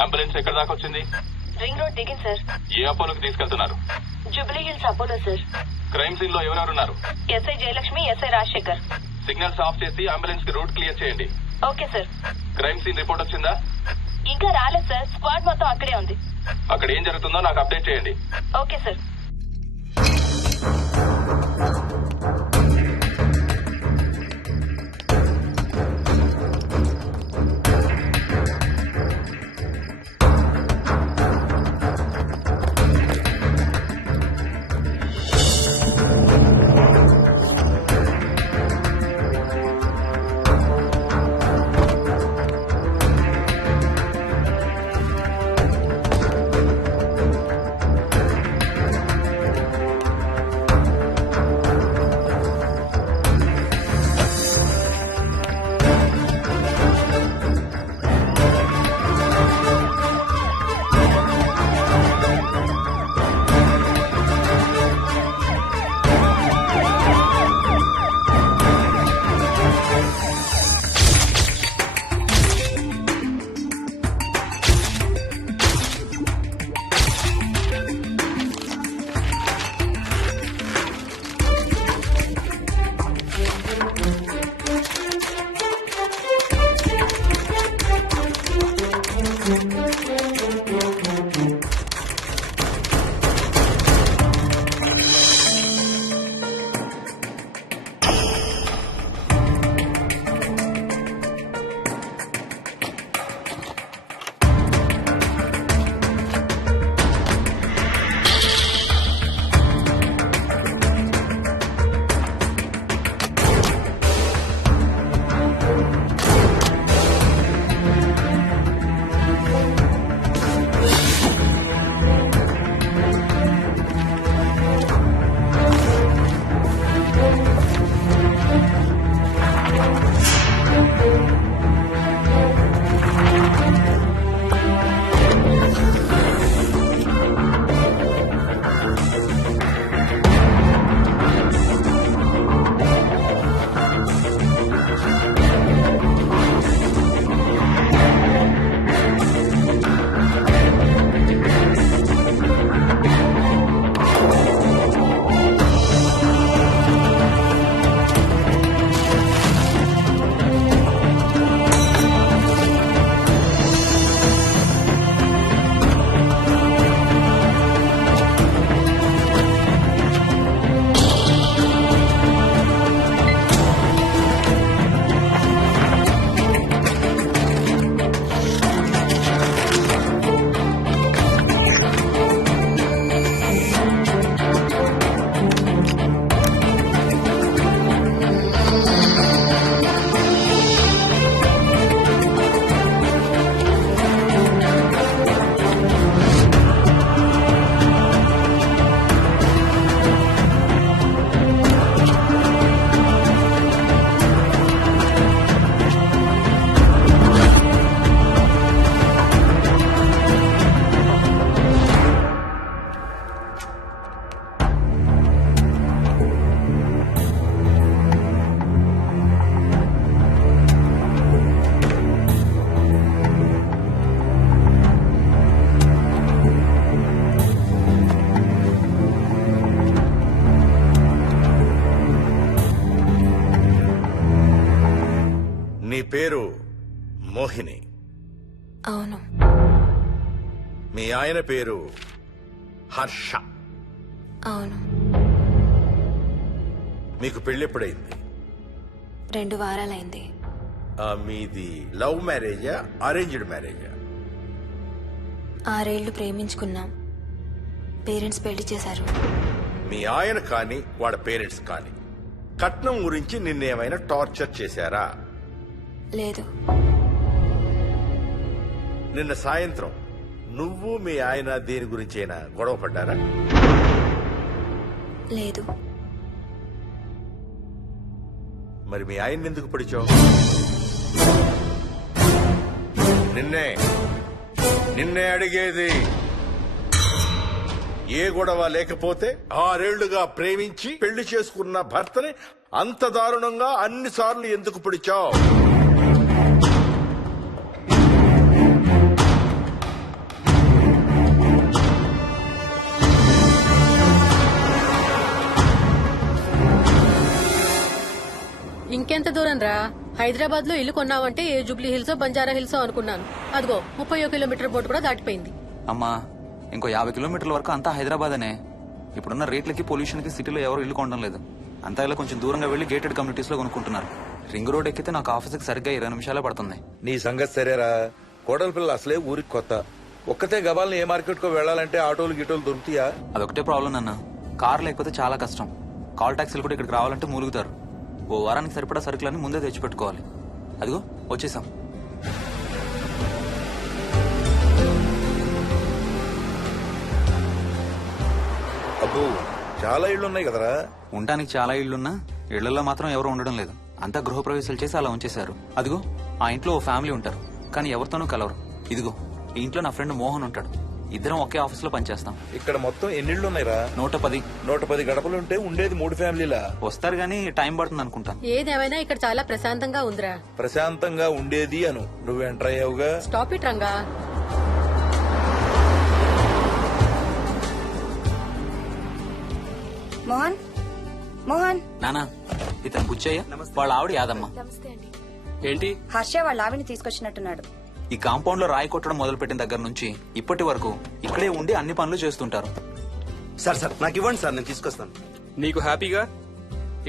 Ambulance ఎక్కడ దాకా వచ్చింది? రింగ్ రోడ్ దిగింది సార్. ఏ అపోలోకి తీసుకెళ్తున్నారు? Jubilee Hills Apollo sir. Crime scene లో ఎవరెవరున్నారు? SI Jayalakshmi, SI Rajasekhar. Signals off చేసి అంబులెన్స్ కి రూట్ క్లియర్ చేయండి. Okay sir. Crime scene report వచ్చిందా? ఇంకా రాలేదు సార్. స్క్వాడ్ మొత్తం అక్కడే ఉంది. అక్కడ ఏం జరుగుతుందో నాకు అప్డేట్ చేయండి. Okay sir. నీ పేరు మోహిని? అవును. మీ ఆయన పేరు హర్ష? అవును. మీకు పెళ్ళెప్పుడైంది? 2 వారాలైంది. మీది లవ్ మ్యారేజా అరేంజ్డ్ మ్యారేజా? 6 ఏళ్లు ప్రేమించుకున్నాం. పేరెంట్స్ పెళ్లి చేశారు. మీ ఆయన కానీ వాళ్ళ పేరెంట్స్ కానీ కట్నం గురించి నిన్నేమైనా టార్చర్ చేశారా? లేదు. నిన్న సాయంత్రం నువ్వు మీ ఆయన దేని గురించైనా గొడవ పడ్డారా? లేదు. మరి మీ ఆయన ఎందుకు పడిచావు? నిన్నే అడిగేది. ఏ గొడవ లేకపోతే 6 ఏళ్లుగా ప్రేమించి పెళ్లి చేసుకున్న భర్తని అంత దారుణంగా అన్నిసార్లు ఎందుకు పిడిచావు? దూరం రా. హైదరాబాద్ లో ఇల్లు కొన్నావంటే ఏ జూబ్లీ హిల్స్ బంజారా హిల్స్ అనుకున్నాను. అదిగో 30 కిలోమీటర్ బోర్డు కూడా దాటిపోయింది. అమ్మా ఇంకో 50 కిలోమీటర్ల వరకు అంతా హైదరాబాద్ అనే. ఇప్పుడున్న రేట్లకి పొల్యూషన్ కి సిటీలో ఎవరు ఇల్లు కొనడం లేదు. అంతా ఇలా కొంచెం దూరంగా వెళ్లి గేటెడ్ కమ్యూనిటీస్ లో కొనుక్కుంటున్నారు. రింగ్ రోడ్ ఎక్కితే నాకు ఆఫీస్కి సరిగ్గా 20 నిమిషాలే పడుతుంది. నీ సంగతి సరేరా, కోడల పిల్ల అసలే ఊరికి కొత్త. ఒక్కతే గబాల్ని ఏ మార్కెట్ కో వెళ్ళాలంటే ఆటోలు గిటోలు దొరుకుతాయా? అదొకటే ప్రాబ్లం అన్న. కార్ లేకపోతే చాలా కష్టం. కాల్ టాక్సీలు కూడా ఇక్కడికి రావాలంటే మూలుగుతారు. ఓ వారానికి సరిపడా సరుకులన్నీ ముందే తెచ్చిపెట్టుకోవాలి. అదిగో వచ్చేసాం. అబ్బో చాలా ఇళ్లున్నాయి కదరా. ఉండటానికి చాలా ఇళ్లున్నా ఇళ్లలో మాత్రం ఎవరు ఉండడం లేదు. అంతా గృహప్రవేశాలు చేసి అలా ఉంచేశారు. అదిగో ఆ ఇంట్లో ఓ ఫ్యామిలీ ఉంటారు, కానీ ఎవరితోనూ కలవరు. ఇదిగో ఈ ఇంట్లో నా ఫ్రెండ్ మోహన్ ఉంటాడు. ఇద్దరం ఒకే ఆఫీస్ లో పనిచేస్తాం. ఇక్కడ మొత్తం ఎన్నిళ్లున్నాయిరా? 110. 110 గడపలుంటే ఉండేది 3 ఫ్యామిలీలా? వస్తారు గానీ టైం పడుతుంది అనుకుంటాను. ఏదేమైనా ఇక్కడ చాలా ప్రశాంతంగా ఉందిరా. ప్రశాంతంగా ఉండేది అను, నువ్వు ఎంటర్ అయ్యావుగా. Stop it Ranga. మోహన్ మోహన్ నానా ఇతను బుచ్చయ్య, వాళ్ళ ఆవిడ యాదమ్మ. ఏంటి? హర్ష వాళ్ళ ఆవిని తీసుకొచ్చినట్టున్నాడు. ఈ కాంపౌండ్ లో రాయి కొట్టడం మొదలు పెట్టిన దగ్గర నుంచి ఇప్పటి వరకు ఇక్కడే ఉండి అన్ని పనులు చేస్తుంటారు. సార్ నాకు ఇవ్వండి సార్, నేను తీసుకొస్తాను. నీకు హ్యాపీగా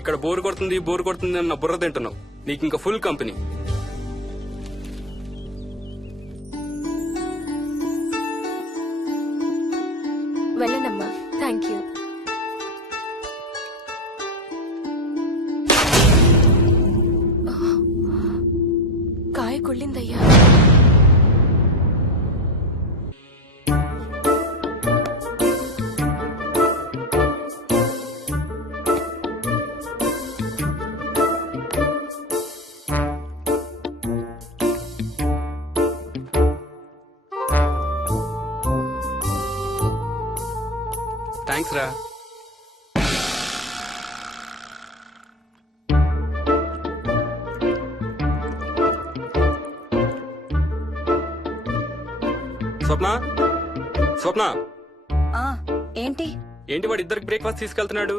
ఇక్కడ బోర్ కొడుతుంది అన్న బుర్ర తింటున్నావు. నీకు ఇంకా ఫుల్ కంపెనీ. వెళ్ళండమ్మా. Thank you. కాయ కుళ్ళిందయ్యా. థ్యాంక్స్ రా. స్వప్న ఆ ఏంటి ఏంటి వాడి ఇద్దరికి బ్రేక్ఫాస్ట్ తీసుకెళ్తున్నాడు?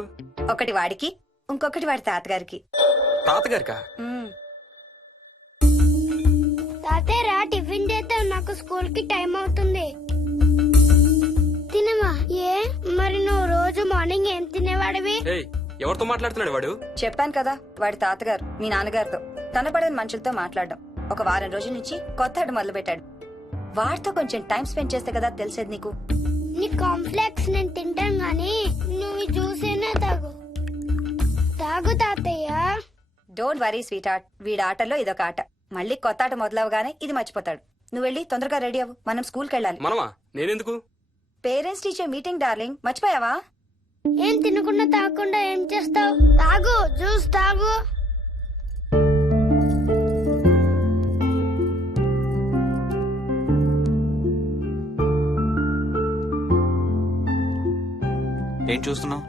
ఒకటి వాడికి, ఇంకొకటి వాడి తాతగారికి. తాతగారికా? ఉమ్, తాతయ్యరా టిఫిన్ చేద్దాం, నాకు స్కూల్ కి టైం అవుతుంది. తినవా? ఏ మరి నువ్వు రోజు మార్నింగ్ ఏం తినేవాడివి? ఏయ్, ఎవరితో మాట్లాడుతున్నాడు వాడు? చెప్పాను కదా వాడి తాతగారు మీ నాన్నగారితో కనపడని మనుషులతో మాట్లాడడం. ఒక వారం రోజుల నుంచి కొత్త ఆట మొదలు పెట్టాడు. వాడితో కొంచెం టైం స్పెండ్ చేస్తే కదా తెలిసేది నీకు. నీ కాంప్లెక్స్ నేను తింటాను గాని నువ్వు జ్యూసేనా తాగు. తాగు తాతయ్య. డోంట్ వరీ స్వీట్ హార్ట్, వీడి ఆటల్లో ఇదొక ఆట. మళ్ళీ కొత్త ఆట మొదలవగానే ఇది మర్చిపోతాడు. నువ్వు వెళ్ళి తొందరగా రెడీ అవ్వు, మనం స్కూల్కి వెళ్ళాలి. మనమా? నేనెందుకు? పేరెంట్స్ టీచర్ మీటింగ్ డార్లింగ్, మర్చిపోయావా? ఏం తినకుండా తాగకుండా ఏం చేస్తావు? తాగు, జ్యూస్ తాగు. ఏం చూస్తున్నావు?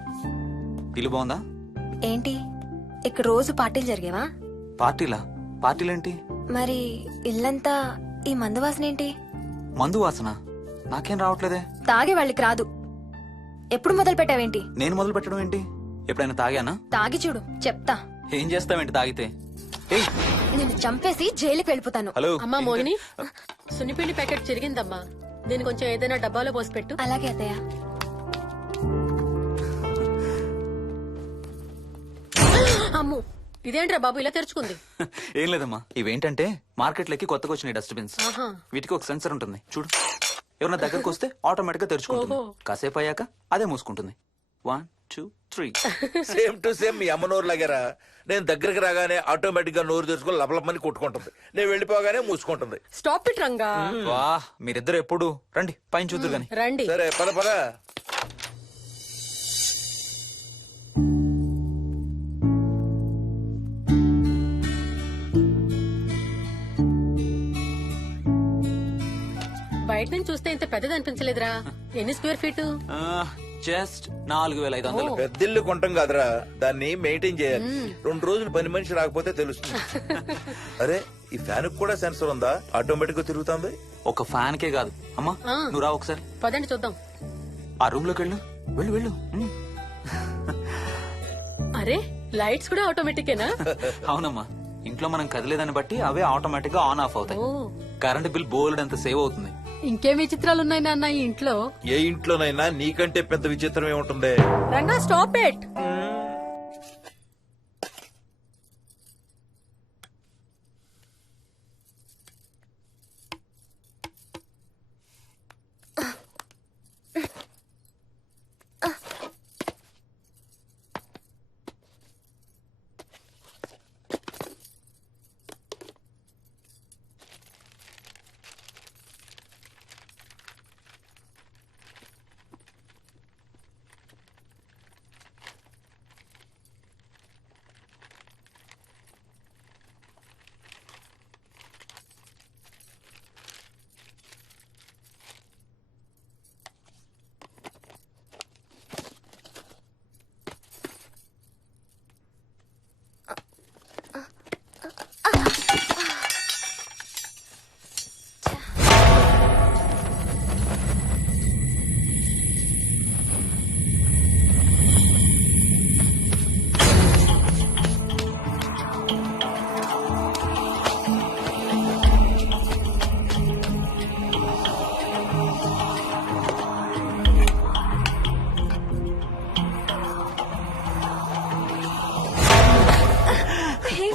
ఇల్లు బాగుందా? ఏంటి ఇక్కడ రోజు పార్టీలు జరిగేవా? పార్టీలా? పార్టీలేంటి? మరి ఇల్లంతా ఈ మందు వాసన ఏంటి? మందు వాసన నాకేం రావట్లేదే. తాగే వాళ్ళకి రాదు. ఎప్పుడు మొదలు పెట్టావేంటి? నేను మొదలు పెట్టడం ఏంటి? ఎప్పుడైనా తాగానా? తాగి చూడు, చెప్తా. ఏం చేస్తావేంటి తాగితే? ఏయ్, నేను చంపేసి జైలుకి వెళ్ళిపోతాను. హలో. అమ్మా మోహిని, సున్నిపిండి ప్యాకెట్ చిరిగిందమ్మా. దీని కొంచెం ఏదైనా డబ్బాలో పోసి పెట్టు. అలాగే అత్తయ్య. అమ్ము, ఇదేంట్రా బాబు ఇలా తెరుచుకుంది? ఏం లేదమ్మా, ఇవేంటంటే మార్కెట్లోకి కొత్తగా వచ్చినాయి డస్ట్బిన్స్. ఆహా. వీటికి ఒక సెన్సర్ ఉంటుంది చూడు. ఎవరన్నా దగ్గరకు వస్తే ఆటోమేటిక్ గా తెరుచుకుంటుంది. ఓహో. కాసేపు అయ్యాక అదే మూసుకుంటుంది. 1 2 3. సేమ్ టు సేమ్ మీ అమ్మ నోరు లాగారా. నేను దగ్గరికి రాగానే ఆటోమేటిక్ గా నోరు తెరుచుకొని లపలపని కొట్టుకుంటుంది. నేను వెళ్ళిపోగానే మూసుకుంటుంది. Stop it Ranga. వా, మీరిద్దరు ఎప్పుడు రండి పైన చూద్దరు గాని. రండి. సరే పద పద. బయట నుంచి చూస్తే ఇంత పెద్దది అనిపించలేదురా. ఎన్ని స్క్వేర్ ఫీట్? జస్ట్ 4500. పెద్దిల్లు కొంటాం కాదురా, దాన్ని మెయింటైన్ చేయాలి. 2 రోజులు పని మనిషి రాకపోతే తెలుస్తుంది. అరే ఈ ఫ్యాన్ కూడా సెన్సర్ ఉందా? ఆటోమేటిక్ గా తిరుగుతుంది. ఒక ఫ్యాన్ కే కాదు. అమ్మా ఆ. నువ్వు రా ఒకసారి. పదండి చూద్దాం. ఆ రూమ్ లోకి వెళ్ళు. వెళ్ళు వెళ్ళు. అరే లైట్స్ కూడా ఆటోమేటికేనా? అవునమ్మా, ఇంట్లో మనం కదిలేదాన్ని బట్టి అవే ఆటోమేటిక్ గా ఆన్ ఆఫ్ అవుతాయి. ఓ కరెంట్ బిల్ బోల్డ్ అంత సేవ్ అవుతుంది. ఇంకేం విచిత్రాలు ఉన్నాయి నాన్న ఈ ఇంట్లో. ఏ ఇంట్లోనైనా నీకంటే పెద్ద విచిత్రం ఏముంటుంది? Ranga stop it.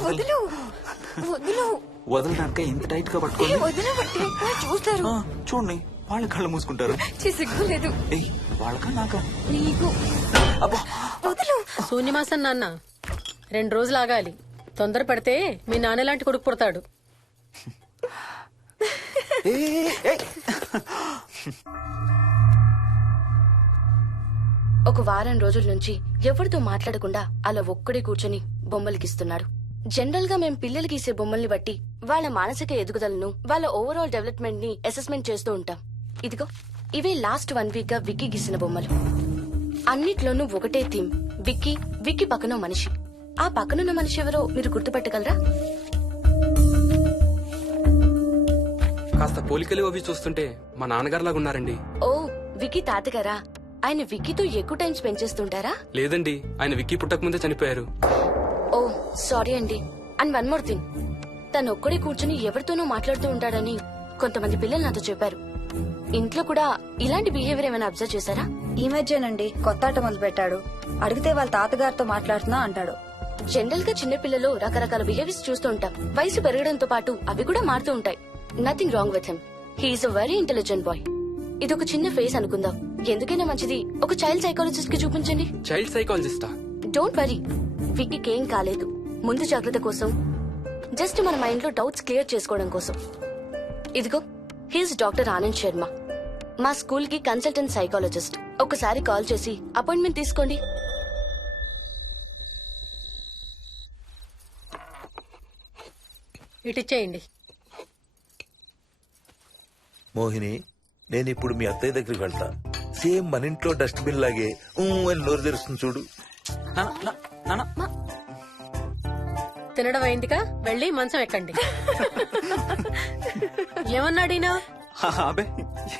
వదులు వదులు వదలడానికి ఇంత టైట్ గా పట్టుకోండి. వదలబట్టి చూస్తారు. చూడండి వాళ్ళ కళ్ళు మూసుకుంటారు. సిగ్గులేదు ఏయ్ వాళ్ళకా నాకా? నీకు. అబ్బా వదులు. శూన్యమాసం నాన్న 2 రోజులు ఆగాలి. తొందర పడితే మీ నాన్న లాంటి కొడుకు పుడతాడు. ఒక వారం రోజుల నుంచి ఎవరితో మాట్లాడకుండా అలా ఒక్కడే కూర్చొని బొమ్మలు గీస్తున్నాడు. జనరల్ గా మేం పిల్లలు గీసే బొమ్మల్ని బట్టి వాళ్ళ మానసిక ఎదుగుదలను, వాళ్ళ ఓవరాల్ డెవలప్మెంట్ ని అసెస్మెంట్ చేస్తూ ఉంటాం. ఇదిగో ఇవే లాస్ట్ 1 వీక్ గా విక్కీ గీసిన బొమ్మలు. అన్నిట్లోనూ ఒకటే థీమ్, విక్కీ, విక్కీ పక్కన మనిషి. ఆ పక్కనున్న మనిషి ఎవరో మీరు గుర్తుపట్టగలరా? కాస్త పోలికలు అవి చూస్తుంటే మా నాన్నగారులాగా ఉన్నారండి. ఓ విక్కీ తాతగారా? ఆయన విక్కీతో ఎక్కువ టైం స్పెండ్ చేస్తుంటారా? లేదండి, ఆయన విక్కీ పుట్టక ముందే చనిపోయారు. ఓ సారీ అండి. అండ్ 1 మోర్ థింగ్, తను ఒక్కడే కూర్చుని ఎవరితోనూ మాట్లాడుతూ ఉంటాడని కొంతమంది పిల్లలు నాతో చెప్పారు. ఇంట్లో కూడా ఇలాంటి బిహేవియర్ ఏమైనా అబ్జర్వ్ చేశారా? ఈ మధ్యనండి కొత్త ఆట మొదలు పెట్టాడు. అడిగితే వాళ్ళ తాతగారితో మాట్లాడుతున్నా అంటాడు. జనరల్ గా చిన్న పిల్లలు రకరకాల బిహేవియర్స్ చూస్తూ ఉంటాం. వయసు పెరగడంతో పాటు అవి కూడా మారుతూ ఉంటాయి. Nothing wrong with him. He's a very intelligent boy. ఇది ఒక చిన్న ఫేస్ అనుకుందాం. ఎందుకైనా మంచిది ఒక చైల్డ్ సైకాలజిస్ట్ కి చూపించండి. చైల్డ్ సైకాలజిస్టా? డోంట్ వరీ, విక్కీకి ఏం కాలేదు. ముందు జాగ్రత్త కోసం, జస్ట్ మన మైండ్ లో డౌట్స్ క్లియర్ చేసుకోవడం కోసం. ఇదిగో హీస్ డాక్టర్ ఆనంద్ శర్మ, మా స్కూల్ కి కన్సల్టెంట్ సైకాలజిస్ట్. ఒకసారి కాల్ చేసి అపాయింట్మెంట్ తీసుకోండి. ఇటిచ్చేయండి. మోహిని, నేను ఇప్పుడు మీ అత్తయ్య దగ్గరికి వెళ్తా. సేమ్ మన ఇంట్లో డస్ట్బిన్ లాగే అని నోరు తెరుస్తుంది చూడు. తినడం అయిందిగా, వెళ్ళి మంచం ఎక్కండి. ఏమన్నాడీనా? అబే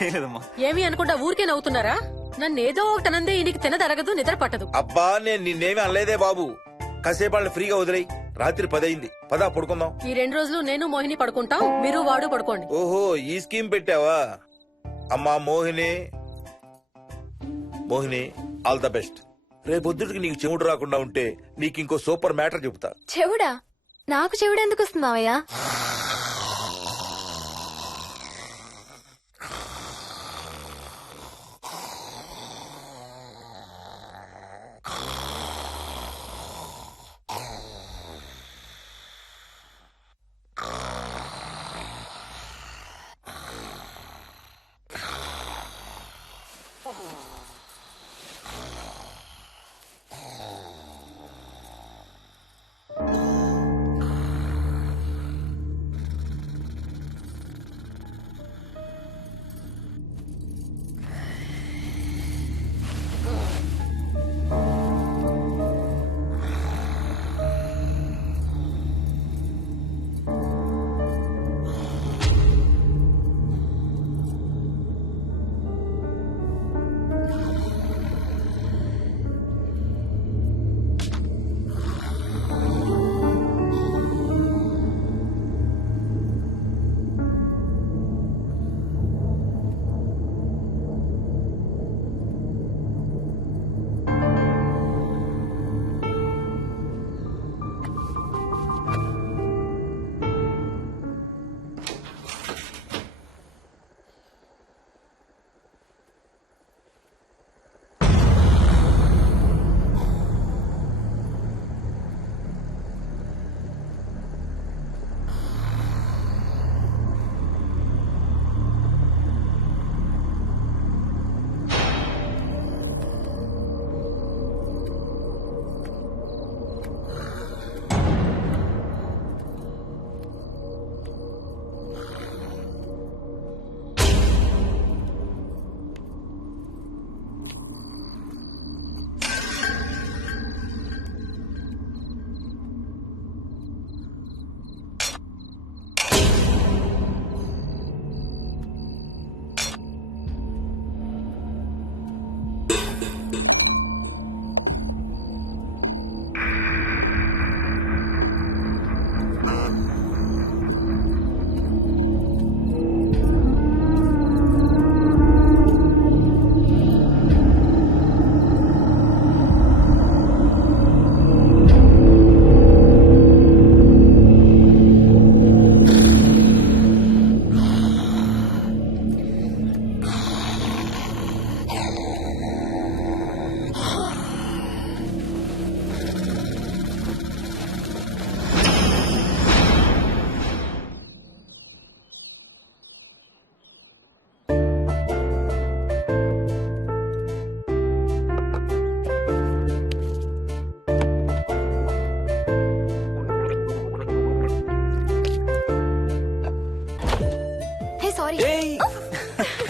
ఏం లేదమ్మా. ఏమి అనుకుంటా ఊరికే నవ్వుతున్నారా? నన్ను ఏదో ఒకటనందే ఈయనకి తినదరగదు, నిద్ర పట్టదు. అబ్బా, నేను నిన్నేమి అనలేదే బాబు. కాసేపు వాళ్ళని ఫ్రీగా వదిలేయి. రాత్రి 10 అయింది, పదా పడుకుందాం. ఈ 2 రోజులు నేను మోహిని పడుకుంటాం, మీరు వాడు పడుకోండి. ఓహో, ఈ స్కీమ్ పెట్టావా? అమ్మా Mohini, Mohini all the best. రేపొద్దుటికి నీకు చెవుడు రాకుండా ఉంటే నీకు ఇంకో సూపర్ మ్యాటర్ చెబుతా. చెవుడా? నాకు చెవుడు ఎందుకు వస్తుంది మావయ్య?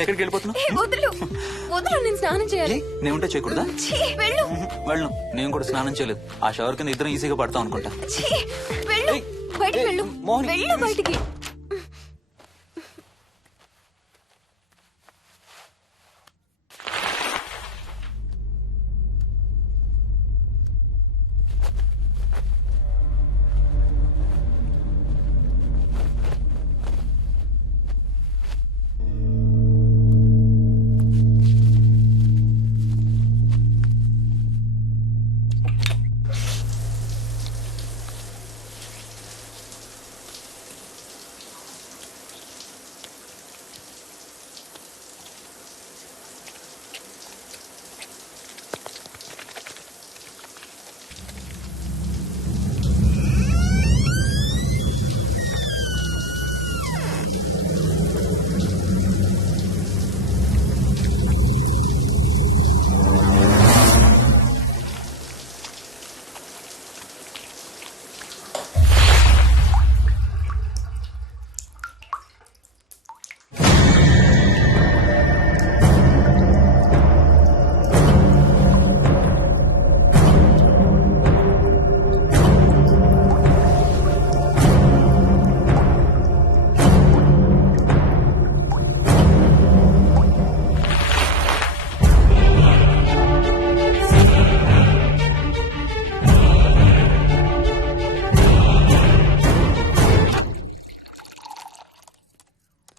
ఎక్కడికి వెళ్ళిపోతున్నావు? ఏ, వదులు వదులు, నేను స్నానం చేయాలి. నేను ఉంటే చేయకూడదా? ఛీ, వెళ్ళు. వెళ్ళు. నేను కూడా స్నానం చేయలేదు. ఆ షవర్ కింద ఇద్దరం ఈజీగా పడతాం అనుకుంటా. ఛీ, వెళ్ళు. ఏయ్, బయటికి ఏయ్, వెళ్ళు. మోహిని, వెళ్ళు బయటికి.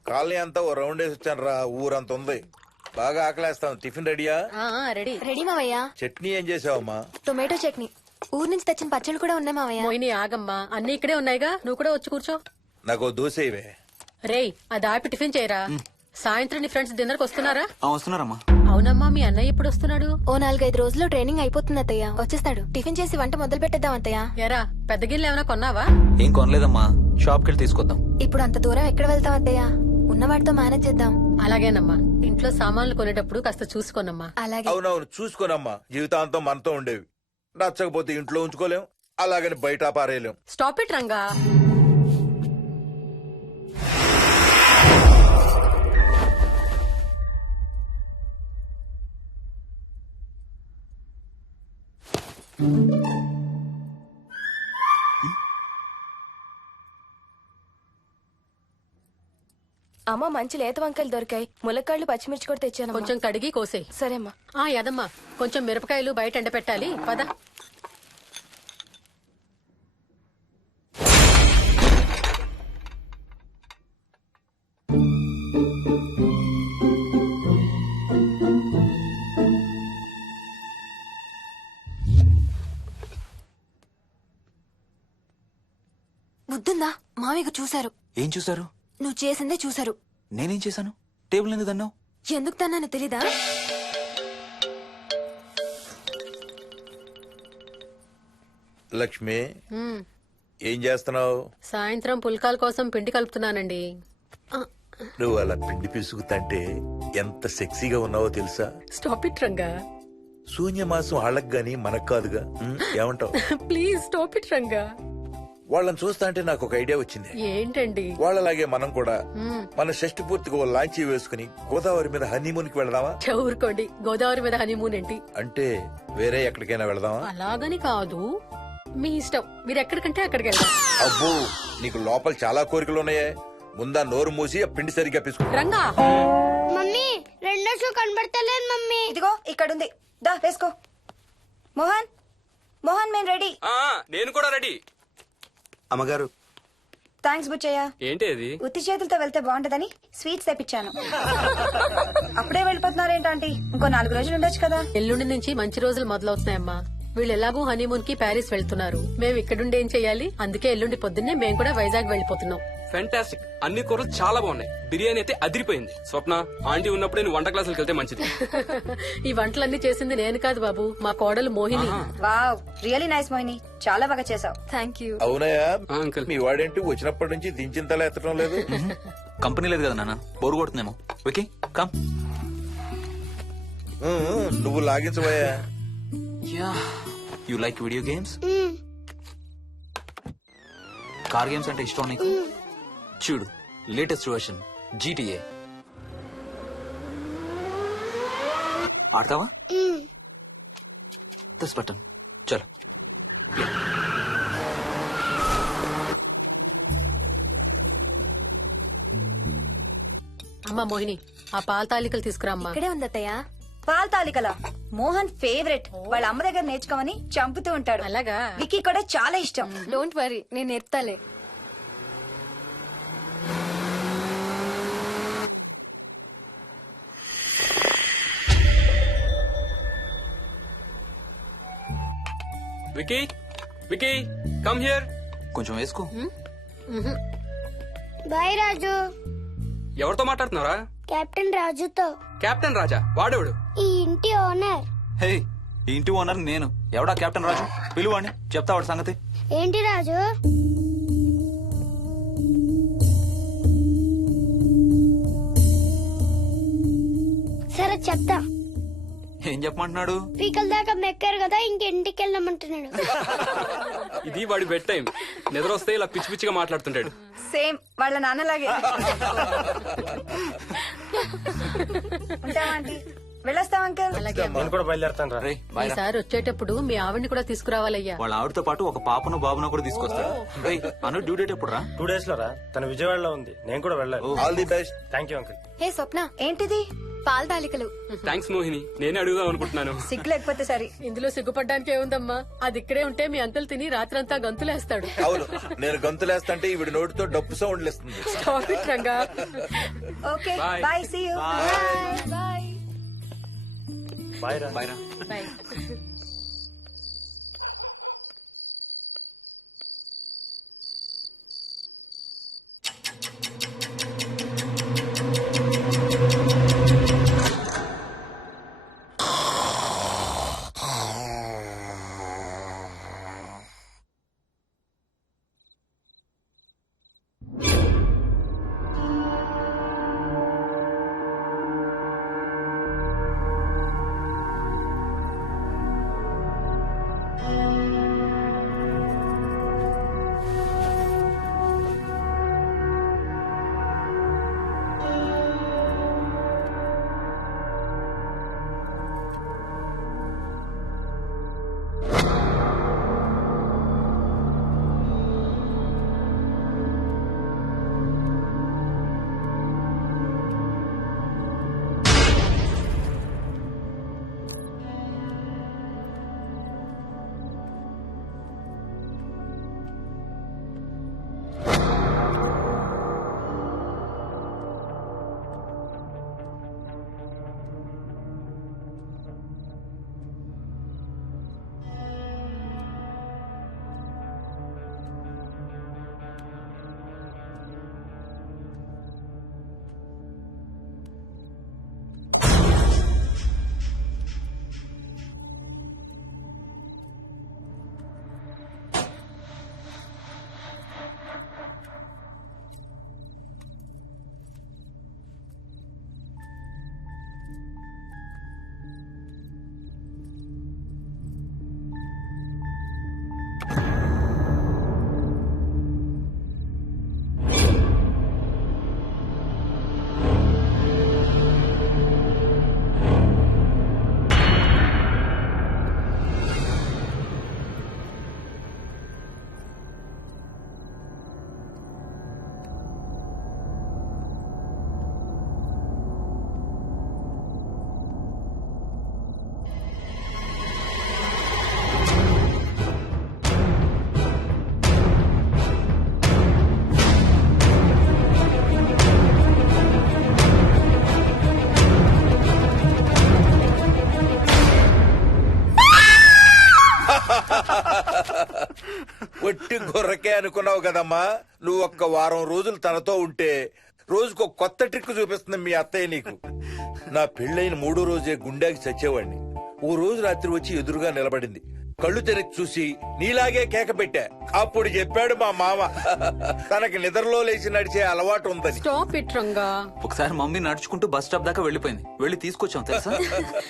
కాలనీ అంతా ఓ రౌండ్ వేసి వచ్చాను రా. ఊరంత ఉంది. బాగా ఆకలేస్తాం. టిఫిన్ రెడీయా? రెడీ. రెడీ మావయ్య. చట్నీ ఏం చేసావమ్మా? టొమాటో చట్నీ. ఊరు నుంచి తెచ్చిన పచ్చళ్ళు కూడా ఉన్నాయి మావయ్య. మోహిని ఆగమ్మా, అన్ని ఇక్కడే ఉన్నాయిగా, నువ్వు కూడా వచ్చి కూర్చో. నాకు దోశ ఇవే. రేయ్, అది ఆపి టిఫిన్ చేయరా. సాయంత్రం నీ ఫ్రెండ్స్ డిన్నర్ కి వస్తున్నారా? వస్తున్నారమ్మా. అవునమ్మా, మీ అన్నయ్య ఎప్పుడు వస్తున్నాడు? ఓ 4-5 రోజుల్లో ట్రైనింగ్ అయిపోతుంది అత్తయ్య, వచ్చేస్తాడు. టిఫిన్ చేసి వంట మొదలు పెట్టేద్దాం అత్తయ్య. ఎరా, పెద్ద గిన్నెలు ఏమైనా కొన్నావా? ఏం కొనలేదమ్మా, షాప్కి వెళ్ళి తీసుకొద్దాం. ఇప్పుడు అంత దూరం ఎక్కడ వెళ్తాం అత్తయ్య, ఉన్న వాటితో మేనేజ్ చేద్దాం. అలాగేనమ్మా, ఇంట్లో సామాన్లు కొనేటప్పుడు కాస్త చూసుకోనమ్మా. అలాగే. అవునవును, చూసుకోనమ్మా. జీవితాంతం మనతో ఉండేవి. నచ్చకపోతే ఇంట్లో ఉంచుకోలేం, అలాగని బయట పారేయలేం. Stop it Ranga. అమ్మ, మంచి లేత వంకాయలు దొరికాయి. ములక్కాళ్ళు, పచ్చిమిర్చి కూడా తెచ్చాను. కొంచెం కడిగి కోసేయ్. సరే అమ్మా. యదమ్మా, కొంచెం మిరపకాయలు బయట ఎండపెట్టాలి. పద. బుద్ధుందా? మామయ్య చూశారు. ఏం చూసారు? నువ్వు చేసిందే చూశారు. నేనేం చేశాను? టేబుల్ ఎందుకు దన్నావు? ఎందుకు తన్నాను తెలీదా? లక్ష్మి, ఏం చేస్తున్నావు? సాయంత్రం పుల్కాల కోసం పిండి కలుపుతున్నానండి. నువ్వు అలా పిండి పిసుకుతంటే ఎంత సెక్సీగా ఉన్నావో తెలుసా? Stop it Ranga. శూన్యమాసం వాళ్ళకి గాని మనకు కాదుగా. ఏమంటావు? Please stop it Ranga. వాళ్ళని చూస్తా అంటే నాకు ఒక ఐడియా వచ్చింది. ఏంటండి? వాళ్ళలాగే మనం కూడా మన షష్టి పూర్తిగా ఓ లాంచీ వేసుకుని గోదావరి మీద హనీమూన్ కి వెళదామా? ఊరుకోండి, గోదావరి మీద హనీమూన్ ఏంటి? అంటే వేరే ఎక్కడికైనా వెళదామా? అలాగని కాదు, మీ ఇష్టం. మీరు ఎక్కడికంటే అక్కడికి వెళ్దాం. అబ్బో, నీకు లోపల చాలా కోరికలు ఉన్నాయే. ముందా నోరు మూసి ఆ పిండి సరిగ్గా పిసుకు. రంగా. మమ్మీ, రెండో షూ కనబడతలేదు మమ్మీ. ఇదిగో ఇక్కడుంది, దా వేసుకో. మోహన్, మోహన్, మేము రెడీ. నేను కూడా రెడీ. అమ్మగారు, థ్యాంక్స్ బుచ్చయ్య. ఏంటి అది? ఉత్తి చేతులతో వెళ్తే బాగుంటదని స్వీట్స్ తెప్పించాను. అప్పుడే వెళ్ళిపోతున్నారేంటంటే ఇంకో 4 రోజులు ఉండొచ్చు కదా. ఎల్లుండి నుంచి మంచి రోజులు మొదలవుతున్నాయమ్మా. వీళ్ళు ఎలాగూ హనీమూన్ కి ప్యారిస్ వెళ్తున్నారు. మేము ఇక్కడుండి ఏం చెయ్యాలి? అందుకే ఎల్లుండి పొద్దున్నే మేము కూడా వైజాగ్ వెళ్ళిపోతున్నాం. ఫెంటాస్టిక్. అన్ని కూరలు చాలా బాగున్నాయి. బిర్యానీ అయితే అదిరిపోయింది. స్వప్న, ఆంటీ ఉన్నప్పుడే నువ్వు వంట క్లాసులకు వెళ్తే మంచిది. ఈ వంటలన్నీ చేసింది నేను కాదు బాబు, మా కోడలు Mohini. Wow, really nice Mohini, చాలా బాగా చేసావు. Thank you. అవునయ్యా, అంకుల్. మీ వాడేంటి వచ్చినప్పటి నుంచి దించిన తల ఎత్తడం లేదు? కంపెనీ లేదు కదా నాన్న, బోరు కొడుతుందేమో. Okay come. నువ్వు లాగించబోయా? You like video games? Car games అంటే ఇష్టం నీకు? చూడు, లేటెస్ట్ వర్షన్ GTA. ఆడతావా? ఉమ్. దస్ బటన్ చలో. అమ్మా మోహిని, ఆ పాల తాలికలు తీసుకురా అమ్మా. ఇక్కడే ఉంది అత్తయ్య. పాల తాలికల మోహన్ ఫేవరెట్. వాళ్ళ అమ్మ దగ్గర నేర్చుకోమని చంపుతూ ఉంటాడు. అలాగా? విక్కీ కూడా చాలా ఇష్టం. డోంట్ వరీ, నేను నేర్పుతాలే. Vicky, Vicky, come here. కొంచెం వేసుకో. బాయ్ రాజు. ఎవరితో మాట్లాడుతున్నారా? కెప్టెన్ రాజుతో. కెప్టెన్ రాజా? వాడేవాడు? ఈ ఇంటి ఓనర్. హే, ఈ ఇంటి ఓనర్ నేను. ఎవడా కెప్టెన్ రాజు? పిలువాడిని, చెప్తా వాడి సంగతి. ఏంటి రాజు? సరే చెప్తా. ఏం చెప్పమంటున్నాడు? పీకల దాకా మెక్కారు కదా, ఇంటికి వెళ్ళమంటున్నాడు. ఇది వాడి బెడ్ టైం. నిద్ర వస్తే ఇలా పిచ్చి పిచ్చిగా మాట్లాడుతుంటాడు. సేమ్ వాళ్ళ నాన్నలాగే. ఉంటావా ఆంటీ? వెళ్ళొస్తాం అంకల్. అలాగే అమ్మా. నేను కూడా బయలుదేరతాను రా. రే బాయ్ రా. ఈసారి వచ్చేటప్పుడు మీ ఆవిడ్ని కూడా తీసుకురావాలయ్యా. వాళ్ళ ఆవిడతో పాటు ఒక పాపను బాబును కూడా తీసుకొస్తాడు. రేయ్, అను డ్యూ డేట్ ఎప్పుడు రా? 2 days లో రా. తన విజయవాడలో ఉంది, నేను కూడా వెళ్ళాలి. All the best. Thank you uncle. Hey Swapna, ఏంటిది? పాల తాలికలు. థ్యాంక్స్ మోహిని, నేనే అడుగుదాం అనుకుంటున్నాను. సిగ్గు లేకపోతే సరే. ఇందులో సిగ్గుపడ్డానికి ఏముందంమ్మా? అది ఇక్కడే ఉంటే మీ అంకుల్ తిని రాత్రంతా గంతులేస్తాడు. అవును, నేను గంతులేస్తంటే ఈవిడ నోటితో డప్పు సౌండ్లు ఇస్తుంది. Stop it, Ranga. Okay Bye. Bye, see you. Bye. Bye రా. బాయ్ రా. Bye. ఒట్టి గొర్రకే అనుకున్నావు కదమ్మా. నువ్వు ఒక్క వారం రోజులు తనతో ఉంటే రోజుకు కొత్త ట్రిక్ చూపిస్తుంది మీ అత్తయ్య నీకు. నా పెళ్ళైన 3వ రోజే గుండెకి చచ్చేవాడిని. ఓ రోజు రాత్రి వచ్చి ఎదురుగా నిలబడింది. కళ్ళు తెరిచి చూసి నీలాగే కేక పెట్టా. అప్పుడు చెప్పాడు మా మామ తనకి నిద్రలో లేచి నడిచే అలవాటు ఉందని. Stop it Ranga. ఒకసారి మమ్మీ నడుచుకుంటూ బస్ స్టాప్ దాకా వెళ్ళిపోయింది. వెళ్ళి తీసుకొచ్చాం తెలుసా.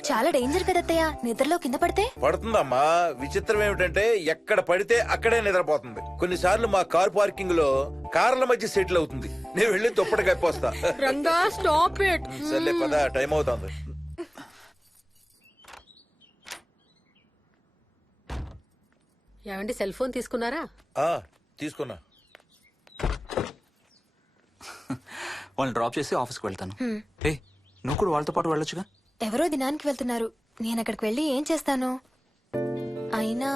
చాలా డేంజర్ కదా అత్తయ్య, నిద్రలో కింద పడితే. పడుతుందమ్మా. విచిత్రం ఏమిటంటే ఎక్కడ పడితే అక్కడే నిద్రపోతుంది. కొన్నిసార్లు మా కార్ పార్కింగ్ లో కార్ల మధ్య సెటిల్ అవుతుంది. నేను వెళ్ళి దుప్పటి కప్పొస్తా. Ranga stop it. సర్లే పద, టైం అవుతుంది. ఏమండి సెల్ ఫోన్ తీసుకున్నారా? ఆ, తీసుకున్నా. వాళ్ళని డ్రాప్ చేసి ఆఫీస్కి వెళ్తాను. ఏ నువ్వు కూడా వాళ్ళతో పాటు వెళ్ళొచ్చుగా. ఎవరో దినానికి వెళ్తున్నారు, నేను అక్కడికి వెళ్ళి ఏం చేస్తాను? అయినా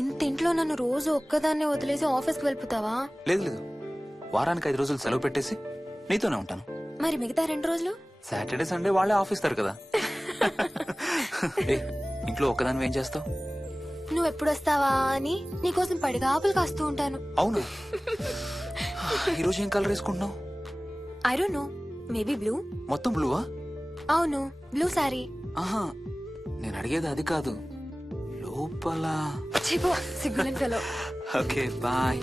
ఇంత ఇంట్లో నన్ను రోజు ఒక్కదాన్నే వదిలేసి ఆఫీస్కి వెళ్ళిపోతావా? లేదు లేదు, వారానికి 5 రోజులు సెలవు పెట్టేసి నీతోనే ఉంటాను. మరి మిగతా 2 రోజులు? సాటర్డే సండే వాళ్ళే ఆఫీస్ తారు కదా. ఏ ఇంట్లో ఒక్కదాని ఏం చేస్తావు? నువ్వు ఎప్పుడు వస్తావా అని నీకోసం పడిగాపులు కాస్తూ ఉంటాను. అవును. ఈరోజు ఏం కలర్ వేసుకుంటున్నావు? I don't know, maybe blue. మొత్తం బ్లూవా? అవును, బ్లూ సారీ. ఆహా, నేను అడిగేది అది కాదు, లోపల. సిగ్గులేని ఫెలో. Okay bye.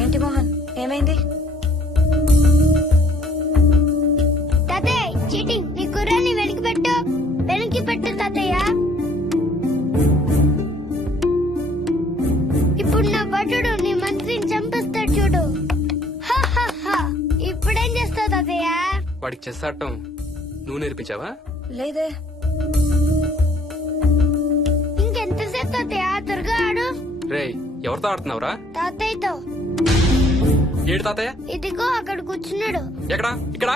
ఏంటి మోహన్, ఏమైంది? తాతయ్య చీటింగ్, నీ కుర్రాన్ని వెనక్కి పెట్టు, వెనక్కి పెట్టు తాతయ్య. ఇప్పుడు నా భటుడు నీ మంత్రిని చంపేస్తాడు చూడు. హా, హా, హా. ఇప్పుడేం చేస్తావు తాతయ్య? వాడికి చెస్ ఆడటం నువ్వు నేర్పించావా? లేదే. ఇంకెంతసేపు తాతయ్య? త్వరగా ఆడు. రేయ్, ఎవరితో ఆడుతున్నావురా? తాతయ్యతో. ఏడు తాతయ్య? ఇదిగో అక్కడ కూర్చున్నాడు. ఎక్కడా? ఇక్కడ.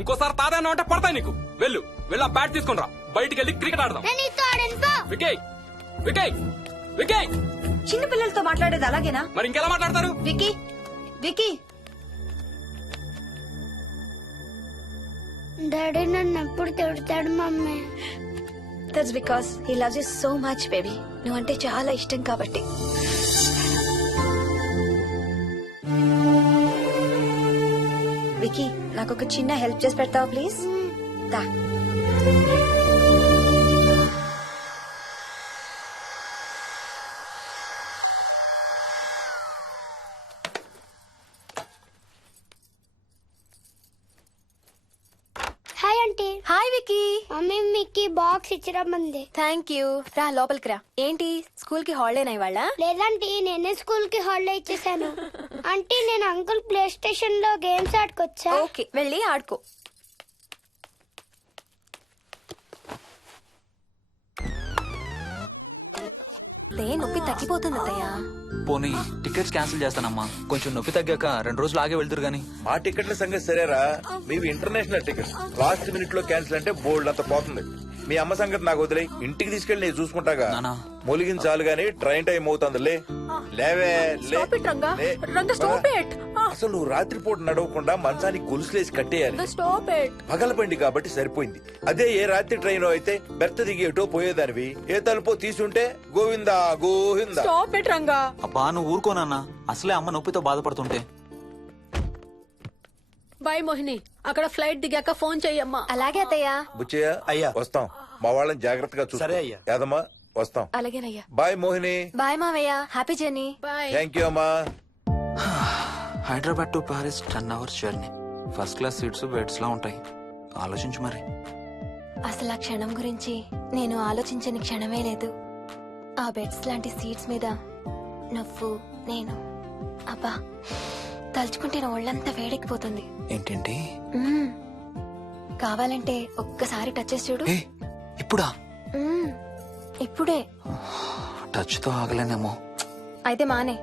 ఇంకోసారి తాతయ్య అంటే పడతాయి నీకు. వెళ్ళు వెళ్ళి ఆ బ్యాట్ తీసుకుని రా, బయటికి వెళ్ళి క్రికెట్ ఆడదాం. నేను నీతో ఆడను పో. వికయ్ వికయ్ వికయ్. చిన్న పిల్లలతో మాట్లాడేది అలాగేనా? మరి ఇంకెలా మాట్లాడతారు? Wiki, wiki. డాడీ నన్ను ఎప్పుడు తిడతాడు mummy. That's because he loves you so much baby. నువ్వంటే చాలా ఇష్టం కాబట్టి. వికీ, నాకు ఒక చిన్న హెల్ప్ చేసి పెడతావా ప్లీజ్? దా. Hi aunty. Aunty. Hi Vicky. Mummy మీకు బాక్స్ ఇచ్చిరమ్మంది. Thank you. రా లోపలికి రా. ఏంటి స్కూల్ కి హాలిడేనా ఇవాళ? లేదంటే నేనే స్కూల్ కి హాలిడే ఇచ్చేసాను. అంటే నేను అంకుల్ ప్లే స్టేషన్ లో గేమ్స్ ఆడుకోవచ్చా? ఓకే, వెళ్ళి ఆడుకో. నొప్పి తగ్గిపోతుంది అత్తయ్య. పోనీ టికెట్స్ క్యాన్సిల్ చేస్తానమ్మా. కొంచెం నొప్పి తగ్గాక 2 రోజులు ఆగే వెళ్తురు గానీ. మా టికెట్ల సంగతి సరేరా, మీవి ఇంటర్నేషనల్ టికెట్స్. లాస్ట్ మినిట్ లో క్యాన్సిల్ అంటే బోల్డ్ అంత పోతుంది. మీ అమ్మ సంగతి నాకు వదిలే, ఇంటికి తీసుకెళ్ళి నేను చూసుకుంటాగా. నానా. మొలిగించాలు గాని ట్రైన్ టైం అవుతుంది. లేవే లే. Stop it, Ranga. లే. Ranga, stop it. అసలు నువ్వు రాత్రిపూట నడవకుండా మంచానికి గొలుసులేసి కట్టేయాలి. Stop it. పగలబండి కాబట్టి సరిపోయింది. అదే ఏ రాత్రి ట్రైన్ అయితే బెర్త దిగి ఎటో పోయేదానివి. ఏ తలుపో తీసుంటే Govinda Govinda. Stop it, Ranga. అబ్బా నువ్వు ఊరుకోనన్నా, అసలే అమ్మ నొప్పితో బాధపడుతుంటే. బాయ్ మోహిని, అక్కడ ఫ్లైట్ దిగాక ఫోన్ చెయ్యమ్మా. అలాగే అత్తయ్య. బుచ్చయ్య అయ్యా. వస్తాం. మా వాళ్ళని జాగ్రత్తగా చూసుకో. సరే అయ్యా. యాదమ్మా వస్తాం. అలాగేనయ్యా. బాయ్ మోహిని. బాయ్ మావయ్య. Happy journey. Bye. Thank you అమ్మా. Hyderabad to Paris 10 hours journey. First class seats beds లా ఉంటాయి. ఆలోచించు మరి. అసలు ఆ క్షణం గురించి నేను ఆలోచించని క్షణమే లేదు. ఆ బెడ్స్ లాంటి సీట్స్ మీద నువ్వు నేను. అబ్బా తలుచుకుంటే నా ఒళ్ళంతా వేడెక్కిపోతుంది. ఏంటేంటి? మ్మ్. కావాలంటే ఒక్కసారి టచ్ చేసి చూడు. ఏ ఇప్పుడా? మ్మ్. ఇప్పుడే. టచ్ తో ఆగలేనేమో. అయితే మానే.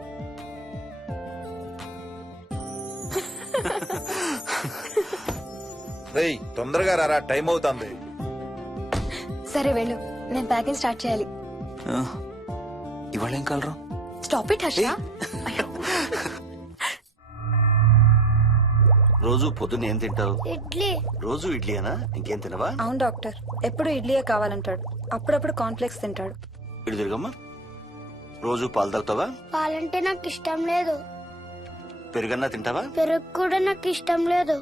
రేయ్ తొందరగా రారా, టైం అవుతుంది. సరే వెళ్ళు, నేను ప్యాకింగ్ స్టార్ట్ చేయాలి. ఆ, ఇవాళ ఏం కలరు? Stop it Harsha. రోజు పొద్దున్న ఏం తింటావు? ఇడ్లీ. రోజు ఇడ్లీనా? ఇంకేం తినవా? అవును డాక్టర్, ఎప్పుడు ఇడ్లీయే కావాలంటాడు. అప్పుడప్పుడు కాన్ఫ్లెక్స్ తింటాడు. ఇటు తిరగమ్మా. రోజు పాలు తాగుతావా? పాలంటే నాకు ఇష్టం లేదు. పెరుగన్నా తింటావా? పెరుగు కూడా నాకు ఇష్టం లేదు.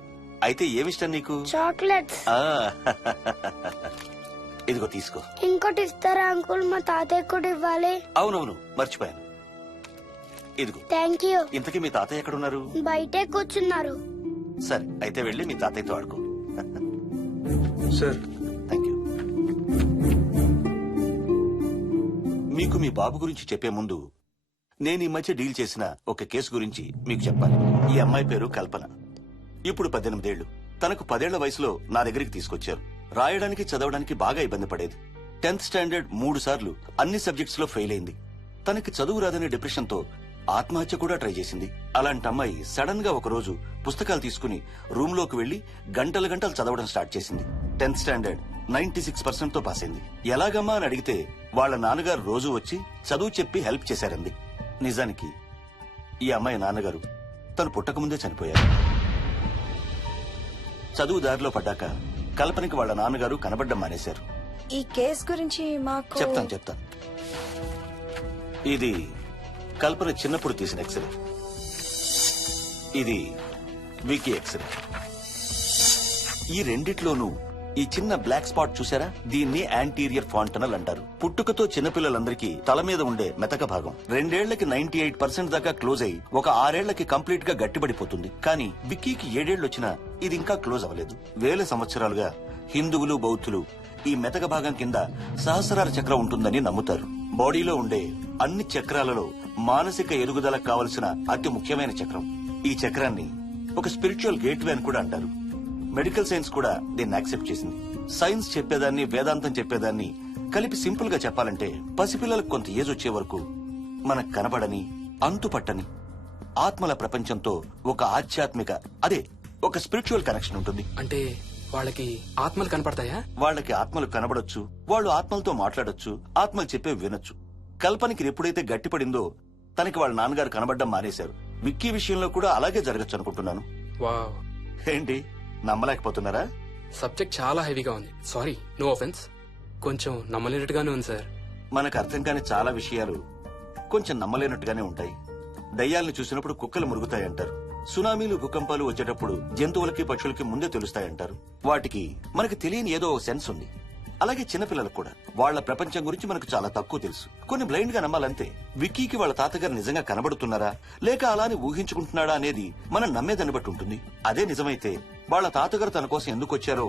అయితే ఏమిష్టం నీకు? చాక్లెట్స్. ఆ, ఇదిగో తీసుకో. ఇంకోటి ఇస్తారా అంకుల్? మా తాతయ్య కూడా ఇవ్వాలి. అవునవును మర్చిపోయాను. ఇదిగో. Thank you. ఇంతకీ మీ తాతయ్య ఎక్కడున్నారు? బయటే కూర్చున్నారు. సరే అయితే వెళ్ళి మీ తాతయ్యతో ఆడుకో. Sir thank you. మీకు మీ బాబు గురించి చెప్పే ముందు నేను ఈ మధ్య డీల్ చేసిన ఒక కేసు గురించి మీకు చెప్పాలి. ఈ అమ్మాయి పేరు కల్పన. ఇప్పుడు 18 ఏళ్లు. తనకు 10 ఏళ్ల వయసులో నా దగ్గరికి తీసుకొచ్చారు. రాయడానికి చదవడానికి బాగా ఇబ్బంది పడేది. 10th స్టాండర్డ్ 3 సార్లు అన్ని సబ్జెక్ట్స్ లో ఫెయిల్ అయింది. తనకి చదువు రాదనే డిప్రెషన్ తో ఆత్మహత్య కూడా ట్రై చేసింది. అలాంటి అమ్మాయి సడన్ గా ఒక రోజు పుస్తకాలు తీసుకుని రూమ్ లోకి వెళ్లి గంటలు గంటలు చదవడం స్టార్ట్ చేసింది. 10th స్టాండర్డ్ 96% తో పాస్ అయింది. ఎలాగమ్మా అని అడిగితే వాళ్ళ నాన్నగారు రోజు వచ్చి చదువు చెప్పి హెల్ప్ చేశారంది. నిజానికి ఈ అమ్మాయి నాన్నగారు తను పుట్టకముందే చనిపోయారు. చదువు దారిలో పడ్డాక కల్పనకి వాళ్ళ నాన్నగారు కనబడ్డం మానేశారు. ఈ కేస్ గురించి మాకు చెప్తాను. ఇది కల్పన చిన్నప్పుడు తీసిన ఎక్స్రే. ఇది వికీ ఎక్స్రే. ఈ రెండిట్లోనూ ఈ చిన్న బ్లాక్ స్పాట్ చూసారా? దీన్ని యాంటీరియర్ ఫాంటనల్ అంటారు. పుట్టుకతో చిన్నపిల్లలందరికీ తల మీద ఉండే మెతక భాగం 2 ఏళ్లకి 98% దాకా క్లోజ్ అయి ఒక 6 ఏళ్లకి కంప్లీట్ గా గట్టిపడిపోతుంది. కానీ విక్కీకి 7 ఏళ్లు వచ్చినా ఇది ఇంకా క్లోజ్ అవ్వలేదు. వేల సంవత్సరాలుగా హిందువులు బౌద్ధులు ఈ మెతక భాగం కింద సహస్రార చక్రం ఉంటుందని నమ్ముతారు. బాడీలో ఉండే అన్ని చక్రాలలో మానసిక ఎదుగుదలకు కావలసిన అతి ముఖ్యమైన చక్రం. ఈ చక్రాన్ని ఒక స్పిరిచువల్ గేట్వే అని కూడా అంటారు. మెడికల్ సైన్స్ కూడా దీన్ని యాక్సెప్ట్ చేసింది. సైన్స్ చెప్పేదాన్ని వేదాంతం చెప్పేదాన్ని కలిపి సింపుల్ గా చెప్పాలంటే పసిపిల్లలకు కొంత ఏజ్ వచ్చే వరకు మనకు కనబడని అంతుపట్టని ఆత్మల ప్రపంచంతో ఒక ఆధ్యాత్మిక అదే ఒక స్పిరిచువల్ కనెక్షన్ ఉంటుంది. అంటే వాళ్ళకి ఆత్మలు కనపడతాయా? వాళ్ళకి ఆత్మలు కనబడొచ్చు, వాళ్ళు ఆత్మలతో మాట్లాడొచ్చు, ఆత్మలు చెప్పే వినొచ్చు. కల్పనకి ఎప్పుడైతే గట్టిపడిందో తనకి వాళ్ళ నాన్నగారు కనబడ్డం మానేశారు. విక్కీ విషయంలో కూడా అలాగే జరగచ్చు అనుకుంటున్నాను. వావ్, ఏంటి నమ్మలేకపోతున్నారా? సబ్జెక్ట్ చాలా హెవీగా ఉంది. Sorry, no offence. కొంచెం నమ్మలేనట్టుగానే ఉంది సార్. మనకు అర్థం కాని చాలా విషయాలు కొంచెం నమ్మలేనట్టుగానే ఉంటాయి. దయ్యాల్ని చూసినప్పుడు కుక్కలు మురుగుతాయంటారు. సునామీలు భూకంపాలు వచ్చేటప్పుడు జంతువులకి పక్షులకి ముందే తెలుస్తాయంటారు. వాటికి మనకి తెలియని ఏదో సెన్స్ ఉంది. అలాగే చిన్నపిల్లలకు కూడా వాళ్ల ప్రపంచం గురించి మనకు చాలా తక్కువ తెలుసు. కొన్ని బ్లైండ్ గా నమ్మాలంతే. విక్కీకి వాళ్ళ తాతగారు నిజంగా కనబడుతున్నారా లేక అలానే ఊహించుకుంటున్నాడా అనేది మనం నమ్మేదాన్ని బట్టి ఉంటుంది. అదే నిజమైతే వాళ్ళ తాతగారు తన కోసం ఎందుకు వచ్చారో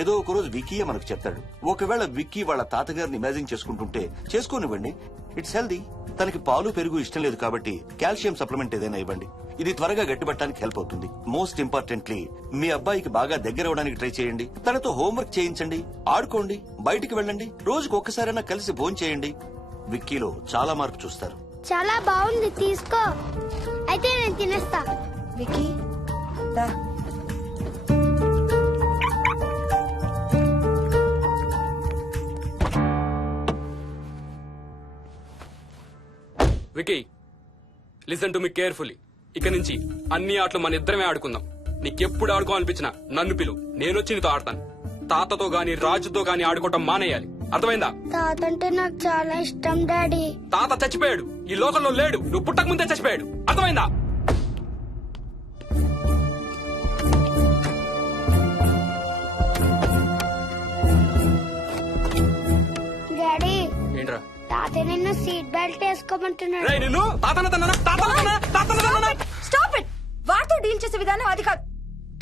ఏదో ఒక రోజు విక్కీయే మనకు చెప్తాడు. ఒకవేళ విక్కీ వాళ్ళ తాతగారిని ఇమాజిన్ చేసుకుంటుంటే చేసుకోనివ్వండి, ఇట్స్ హెల్దీ. తనకి పాలు పెరుగు ఇష్టం లేదు కాబట్టి కాల్షియం సప్లిమెంట్ ఏదైనా ఇవ్వండి. ఇది త్వరగా గట్టిపట్టడానికి హెల్ప్ అవుతుంది. మోస్ట్ ఇంపార్టెంట్లీ మీ అబ్బాయికి బాగా దగ్గర అవడానికి ట్రై చేయండి. తనతో హోంవర్క్ చేయించండి, ఆడుకోండి, బయటికి వెళ్ళండి, రోజుకు ఒక్కసారైనా కలిసి భోజనం చేయండి. విక్కీలో చాలా మార్పు చూస్తారు. చాలా బాగుంది, తీసుకో. అయితే నేను తినేస్తా. విక్కీ దా. Vicky, listen to me carefully. ఇక నుంచి అన్ని ఆటలు మన ఇద్దరమే ఆడుకుందాం. నీకెప్పుడు ఆడుకోవాలనిపించినా నన్ను పిలు, నేనొచ్చి నీతో ఆడతాను. తాతతో గాని రాజుతో గాని ఆడుకోవటం మానేయాలి, అర్థమైందా? తాత అంటే నాకు చాలా ఇష్టం డాడీ. తాత చచ్చిపోయాడు, ఈ లోకంలో లేడు. నువ్వు పుట్టక ముందే చచ్చిపోయాడు, అర్థమైందా? డాడీ ఏంట్రా? తాత నిన్ను సీట్ బెల్ట్ వేసుకోమంటున్నాడు. రేయ్, నిన్ను స్టాప్ ఇట్. వాడితో డీల్ చేసే విధానం అది కాదు.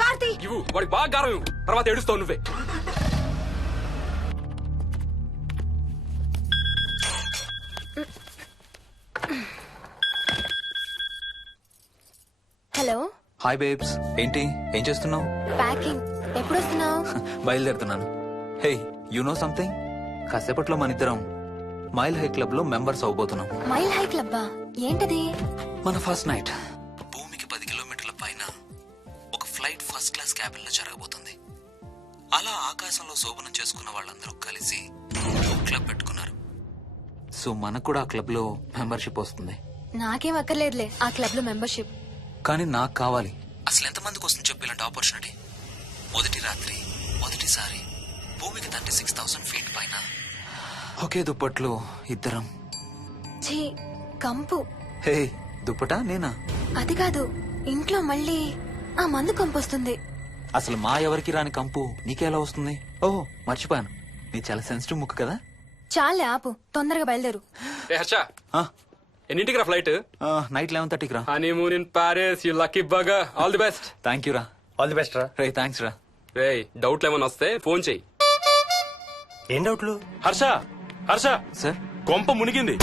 కార్తీ, ఇవ్వు, వాడికి బాగా గారం ఇవ్వు, తర్వాత ఏడుస్తావు నువ్వే. Hello, hi babes. ఏంటి, ఏం చేస్తున్నావు? ప్యాకింగ్. ఎప్పుడు వస్తున్నావు? బయలుదేరుతున్నాను. Hey, you know something? కాసేపట్లో మన ఇద్దరం మైల్ హై క్లబ్ లో మెంబర్స్ అవబోతున్నాం. మైల్ హై క్లబ్బా? ఏంటది? మన ఫస్ట్ నైట్ భూమికి 10 కిలోమీటర్ల పైన ఒక ఫ్లైట్ ఫస్ట్ క్లాస్ క్యాబిన్ లో జరగబోతుంది. అలా ఆకాశంలో శోభనం చేసుకున్న వాళ్ళందరూ కలిసి క్లబ్ పెట్టుకున్నారు. సో మనకు కూడా ఆ క్లబ్ లో మెంబర్షిప్ వస్తుంది. నాకేం అక్కర్లేదులే ఆ క్లబ్ లో మెంబర్షిప్. కానీ నాకు కావాలి. అసలు ఎంతమందికి వస్తుంది చెప్పు ఇలాంటి ఆపర్చునిటీ? మొదటి రాత్రి, మొదటిసారి భూమికి 36,000 ఫీట్ పైన ఒకే దుప్పట్లో ఇద్దరం. ఛీ, కంపు. హే, దుప్పటా నేనా? అది కాదు, ఇంట్లో మళ్ళీ ఆ మందు కంపొస్తుంది. అసలు మా ఎవరికి రాని కంపు నీకెలా వస్తుంది? ఓహో, మర్చిపోయాను, నీ చాలా సెన్సిటివ్ ముక్కు కదా. చాలే ఆపు, తొందరగా బయలుదేరు. ఏ హర్ష, ఆ, ఎన్నింటికి రా ఫ్లైట్? నైట్ 11:30కి రా. Honeymoon in Paris, you lucky బగా. All the best. Thank you రా. ఆల్ ది బెస్ట్ రా. రే, థ్యాంక్స్ రా. రే, డౌట్లు ఏమైనా వస్తే ఫోన్ చెయ్యి. ఏం డౌట్లు? హర్ష, హర్ష, సార్, కొంప మునిగింది.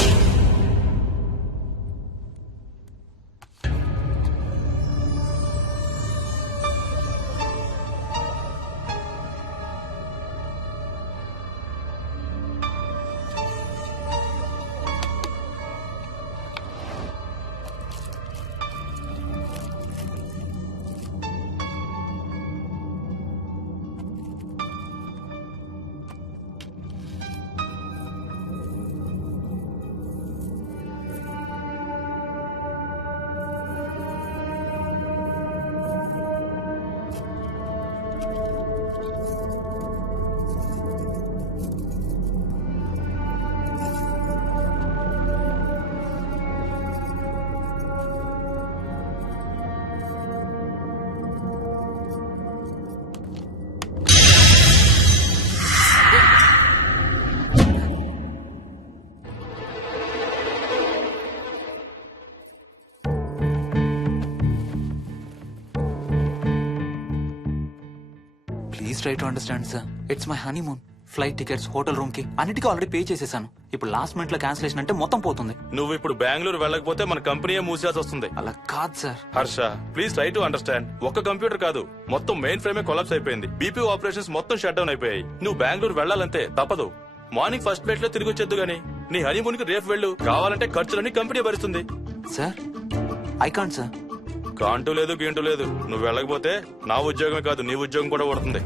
Please try to understand sir. It's my honeymoon. Flight tickets, hotel room కి అన్నిటికీ ఆల్రెడీ పే చేసేసాను. ఇప్పుడు లాస్ట్ మినిట్ లో క్యాన్సిలేషన్ అంటే మొత్తం పోతుంది. నువ్వు ఇప్పుడు బెంగళూరు వెళ్ళకపోతే మన కంపెనీయే మూసేయాల్సి వస్తుంది. అలా కాదు sir. Harsha, please try to understand. ఒక్క కంప్యూటర్ కాదు, మొత్తం మెయిన్ ఫ్రేమే కొలాప్స్ అయిపోయింది. బీపీ ఆపరేషన్స్ మొత్తం షట్ డౌన్ అయిపోయాయి. నువ్వు బెంగళూరు వెళ్ళాలంటే తప్పదు. మార్నింగ్ ఫస్ట్ ఫ్లైట్ లో తిరిగి వచ్చేద్దు గానీ నీ హనీమూన్ కి రేపు వెళ్ళు. కావాలంటే ఖర్చులన్నీ కంపెనీ భరిస్తుంది. Sir, I can't sir. కాంటూ లేదు, గీంటూ లేదు. నువ్వు వెళ్ళకపోతే నా ఉద్యోగమే కాదు, నీ ఉద్యోగం కూడా పడుతుంది.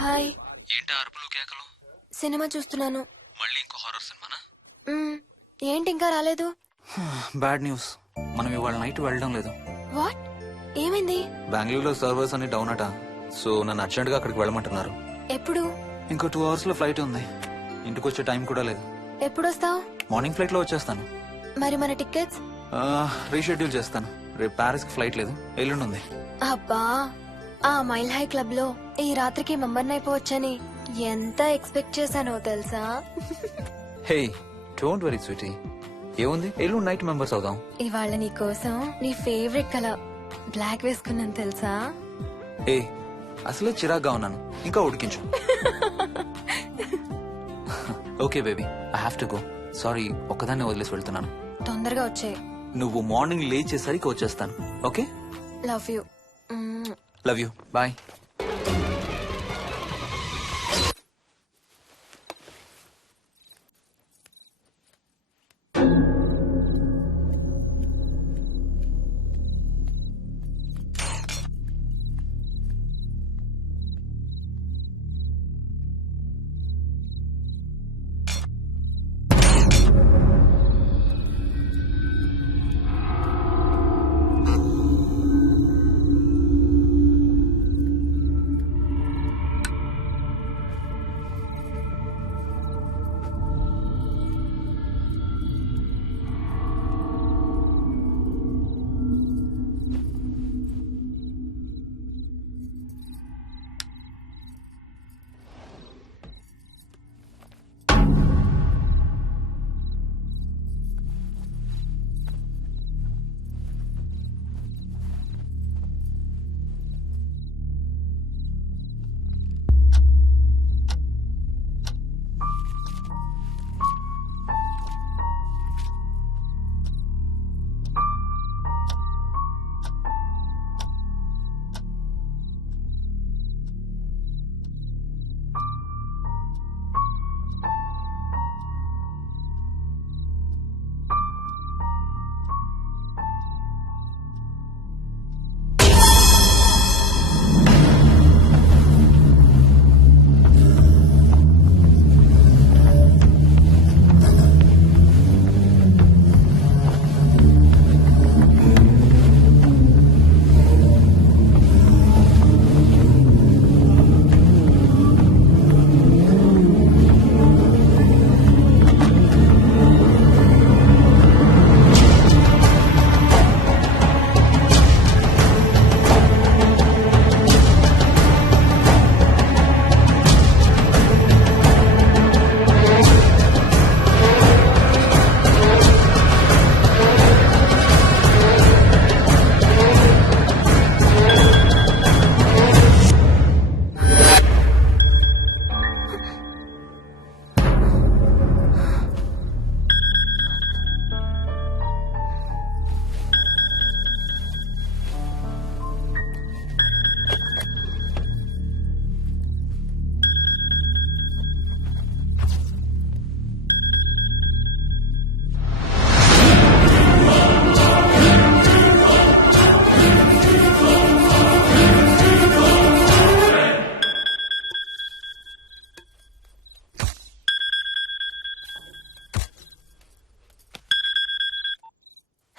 హాయ్. ఏంటి అరుపులు కేకలు? సినిమా చూస్తున్నాను. మళ్ళీ ఇంకో హారర్ సినిమానా? ఏంటి ఇంకా రాలేదు? బ్యాడ్ న్యూస్, మనం ఇవాళ నైట్ వెళ్ళడం లేదు. వాట్? ఏమైంది? బెంగళూరులో సర్వర్స్ అన్ని డౌన్ అట. సో నన్ను అర్జెంట్ గా అక్కడికి వెళ్ళమంటున్నారు. ఎప్పుడు? ఇంకో 2 hours లో ఫ్లైట్ ఉంది. ఇంటికి వచ్చే టైం కూడా లేదు. ఎప్పుడు వస్తావు? మార్నింగ్ ఫ్లైట్ లో వచ్చేస్తాను. మరి మన టికెట్స్? రీషెడ్యూల్ చేస్తాను. రేపు ప్యారిస్ కి ఫ్లైట్ లేదు, ఎల్లుండి ఉంది. అబ్బా, ఆ మైల్ హై క్లబ్ లో ఈ రాత్రికి మెంబర్ని అయిపోవచ్చని ఎంత ఎక్స్పెక్ట్ చేశానో తెలుసా? హే డోంట్ వరీ స్వీటీ, ఏముంది ఎల్లుండి నైట్ మెంబర్స్ అవుదాం. ఇవాళ నీ కోసం నీ ఫేవరెట్ కలర్ బ్లాక్ వేసుకున్నాను తెలుసా? ఏ అసలే చిరాగ్గా ఉన్నాను, ఇంకా ఉడికించు. Okay baby, I have to go. Sorry, ఒక్కదాన్ని వదిలేసి వెళ్తున్నాను. తొందరగా వచ్చే. నువ్వు మార్నింగ్ లేచేసరికి వచ్చేస్తాను. Okay, love you. Love you, bye.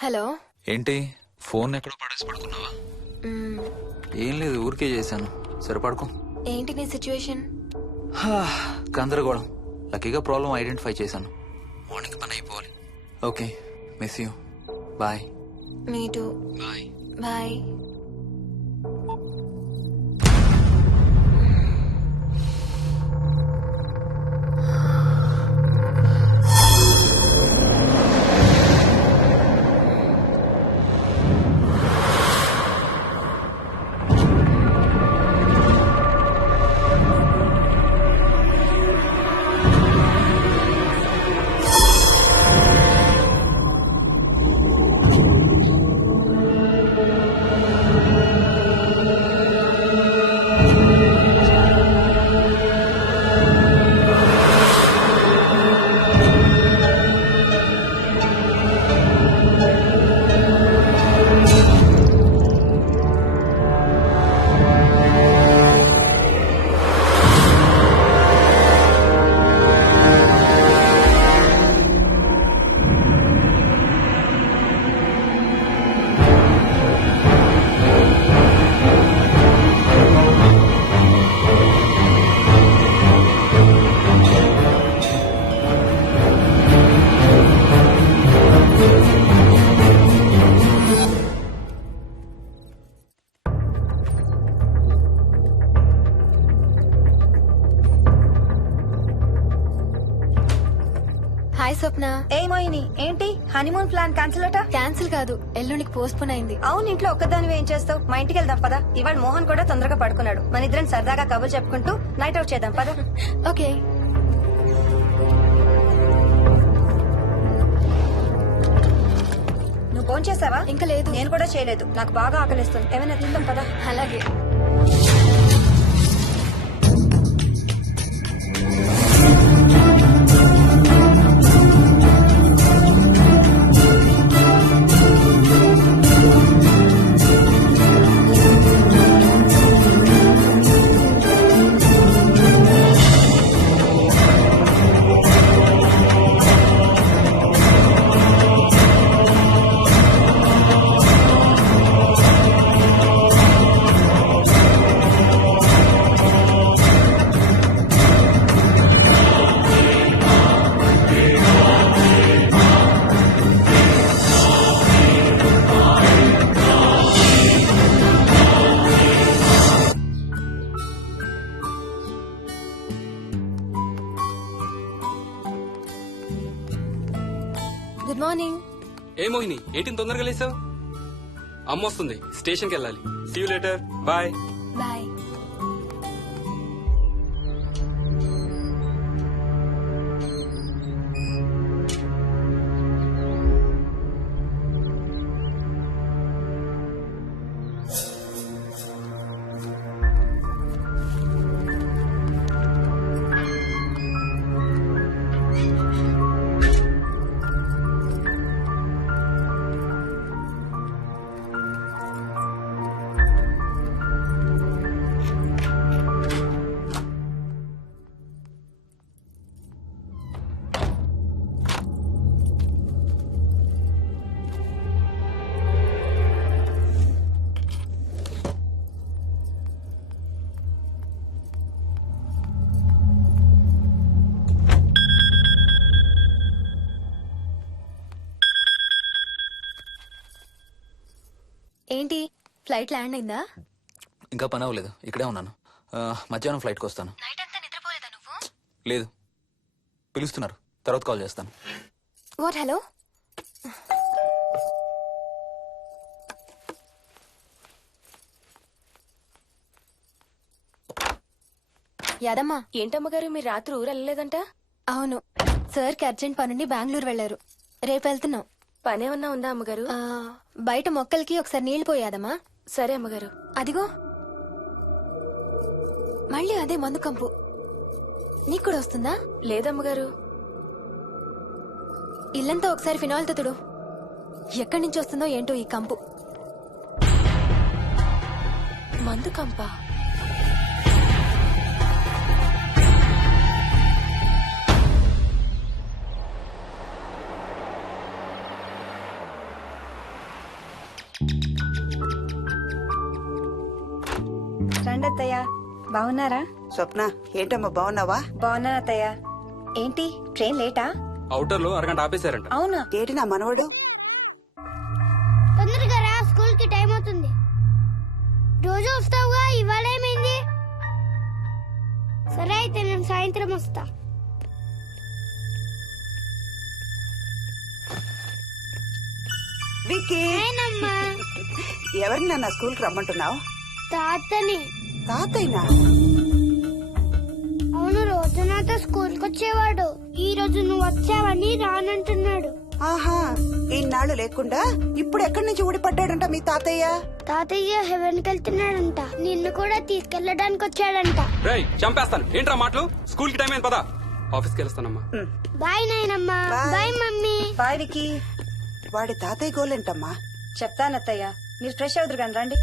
Hello. ఏంటి ఫోన్ ఎక్కడో పడేసి పడుకున్నావా? ఏం లేదు, ఊరికే చేశాను. సరే పడుకో. ఏంటి నీ సిచ్యువేషన్? గందరగోళం. లక్కీగా ప్రాబ్లం ఐడెంటిఫై చేశాను. మార్నింగ్ పని అయిపోవాలి. Okay, miss you. Bye. Me too. Bye. Bye. Swapna. ఏ మోహిని, ఏంటి హనీమూన్ ప్లాన్ క్యాన్సిల్ అట? క్యాన్సిల్ కాదు, ఎల్లుండికి పోస్ట్ పోన్ అయింది. అవును, ఇంట్లో ఒక్కదానివే ఏం చేస్తావు? మా ఇంటికి వెళ్దాం పదా. ఇవాళ మోహన్ కూడా తొందరగా పడుకున్నాడు. మన ఇద్దరం సరదాగా కబుర్లు చెప్పుకుంటూ నైట్ అవుట్ చేద్దాం పదా. ఓకే. నువ్వు ఫోన్ చేసావా? ఇంకా లేదు. నేను కూడా చేయలేదు. నాకు బాగా ఆకలిస్తుంది. ఏమైనా తిందాం పదా. అలాగే. Good morning. ఏ మోహిని, ఏంటి తొందరగా లేసావు? అమ్మ వస్తుంది, స్టేషన్కి వెళ్ళాలి. See you later. Bye. Bye. ఏంటి, ఫ్లైట్ ల్యాండ్ అయిందా? ఇంకా పని అవ్వలేదు, ఇక్కడే ఉన్నాను. మధ్యాహ్నం ఫ్లైట్కి వస్తాను. నైట్ అంతా నిద్రపోలేదా నువ్వు? లేదు, పిలుస్తున్నారు, తర్వాత కాల్ చేస్తాను. వాట్? హలో. యాదమ్మా. ఏంటమ్మగారు, మీరు రాత్రి ఊరు వెళ్ళలేదంట? అవును, సార్కి అర్జెంట్ పనుండి బెంగళూరు వెళ్లారు. రేపు వెళ్తున్నాం. పనేమన్నా ఉందా అమ్మగారు? బయట మొక్కలకి ఒకసారి నీళ్లు పోయాదమ్మా. సరే అమ్మగారు. అదిగో మళ్ళీ అదే మందు కంపు. నీకు కూడా వస్తుందా? లేదమ్మగారు. ఇల్లంతా ఒకసారి ఫినాయిల్ తో తుడు. ఎక్కడి నుంచి వస్తుందో ఏంటో ఈ కంపు. మందు కంపా? రండి అత్తయ్య. బాగున్నారా? స్వప్న, ఏంటమ్మా బాగున్నావా? బాగున్నాను అత్తయ్య. ఏంటి ట్రైన్ లేటా? అవుటర్ లో అరగంట ఆపేశారంట. అవునా? ఏంటి నా మనవడు? తొందరగా రా, స్కూల్ కి టైం అవుతుంది. రోజు వస్తావుగా, ఇవాళ ఏమైంది? సరే అయితే నేను సాయంత్రం వస్తా. విక్కీ, ఎవరిని నా స్కూల్ కి రమ్మంటున్నావు? తాతని. తాతయ్యనా? అవును, రోజు నాతో స్కూల్ కి వచ్చేవాడు. ఈ రోజు నువ్వు వచ్చావని రానంటున్నాడు. ఆహా, ఇన్నాళ్ళు లేకుండా ఇప్పుడు ఎక్కడి నుంచి ఊడిపడ్డాడంట మీ తాతయ్య? తాతయ్య హెవెన్ కి వెళ్తున్నాడంట. నిన్ను కూడా తీసుకెళ్లడానికి వచ్చాడంట. రేయ్, చంపేస్తాను. ఏంట్రా మాటలు? స్కూల్ కి టైం అయింది, పదా. ఆఫీస్కి వెళ్తానమ్మా. బాయ్ నాయనమ్మా. Bye mummy. బాయ్ వికీ. వాడి తాతయ్య గోలేంటమ్మా? చెప్తానత్తయ్య, మీరు ఫ్రెష్ అవుతురు కానీ రండి.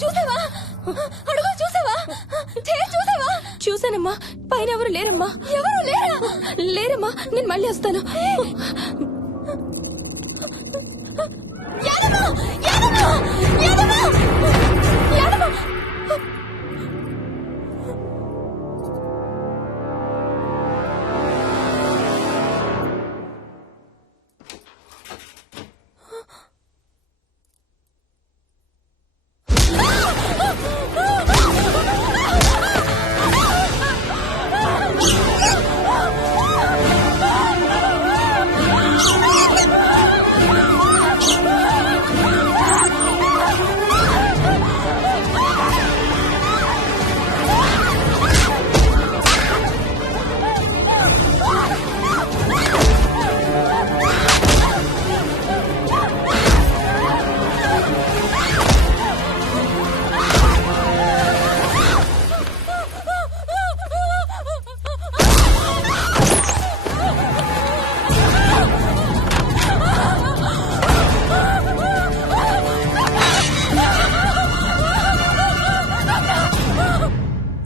చూసావా అడుగు చూసావా చూసావా? చూసానమ్మా, పైన ఎవరు లేరమ్మా. ఎవరు లేరా? లేరమ్మా, నేను మళ్ళీ వస్తాను. యాదమ్మ! యాదమ్మ! యాదమ్మ! యాదమ్మ!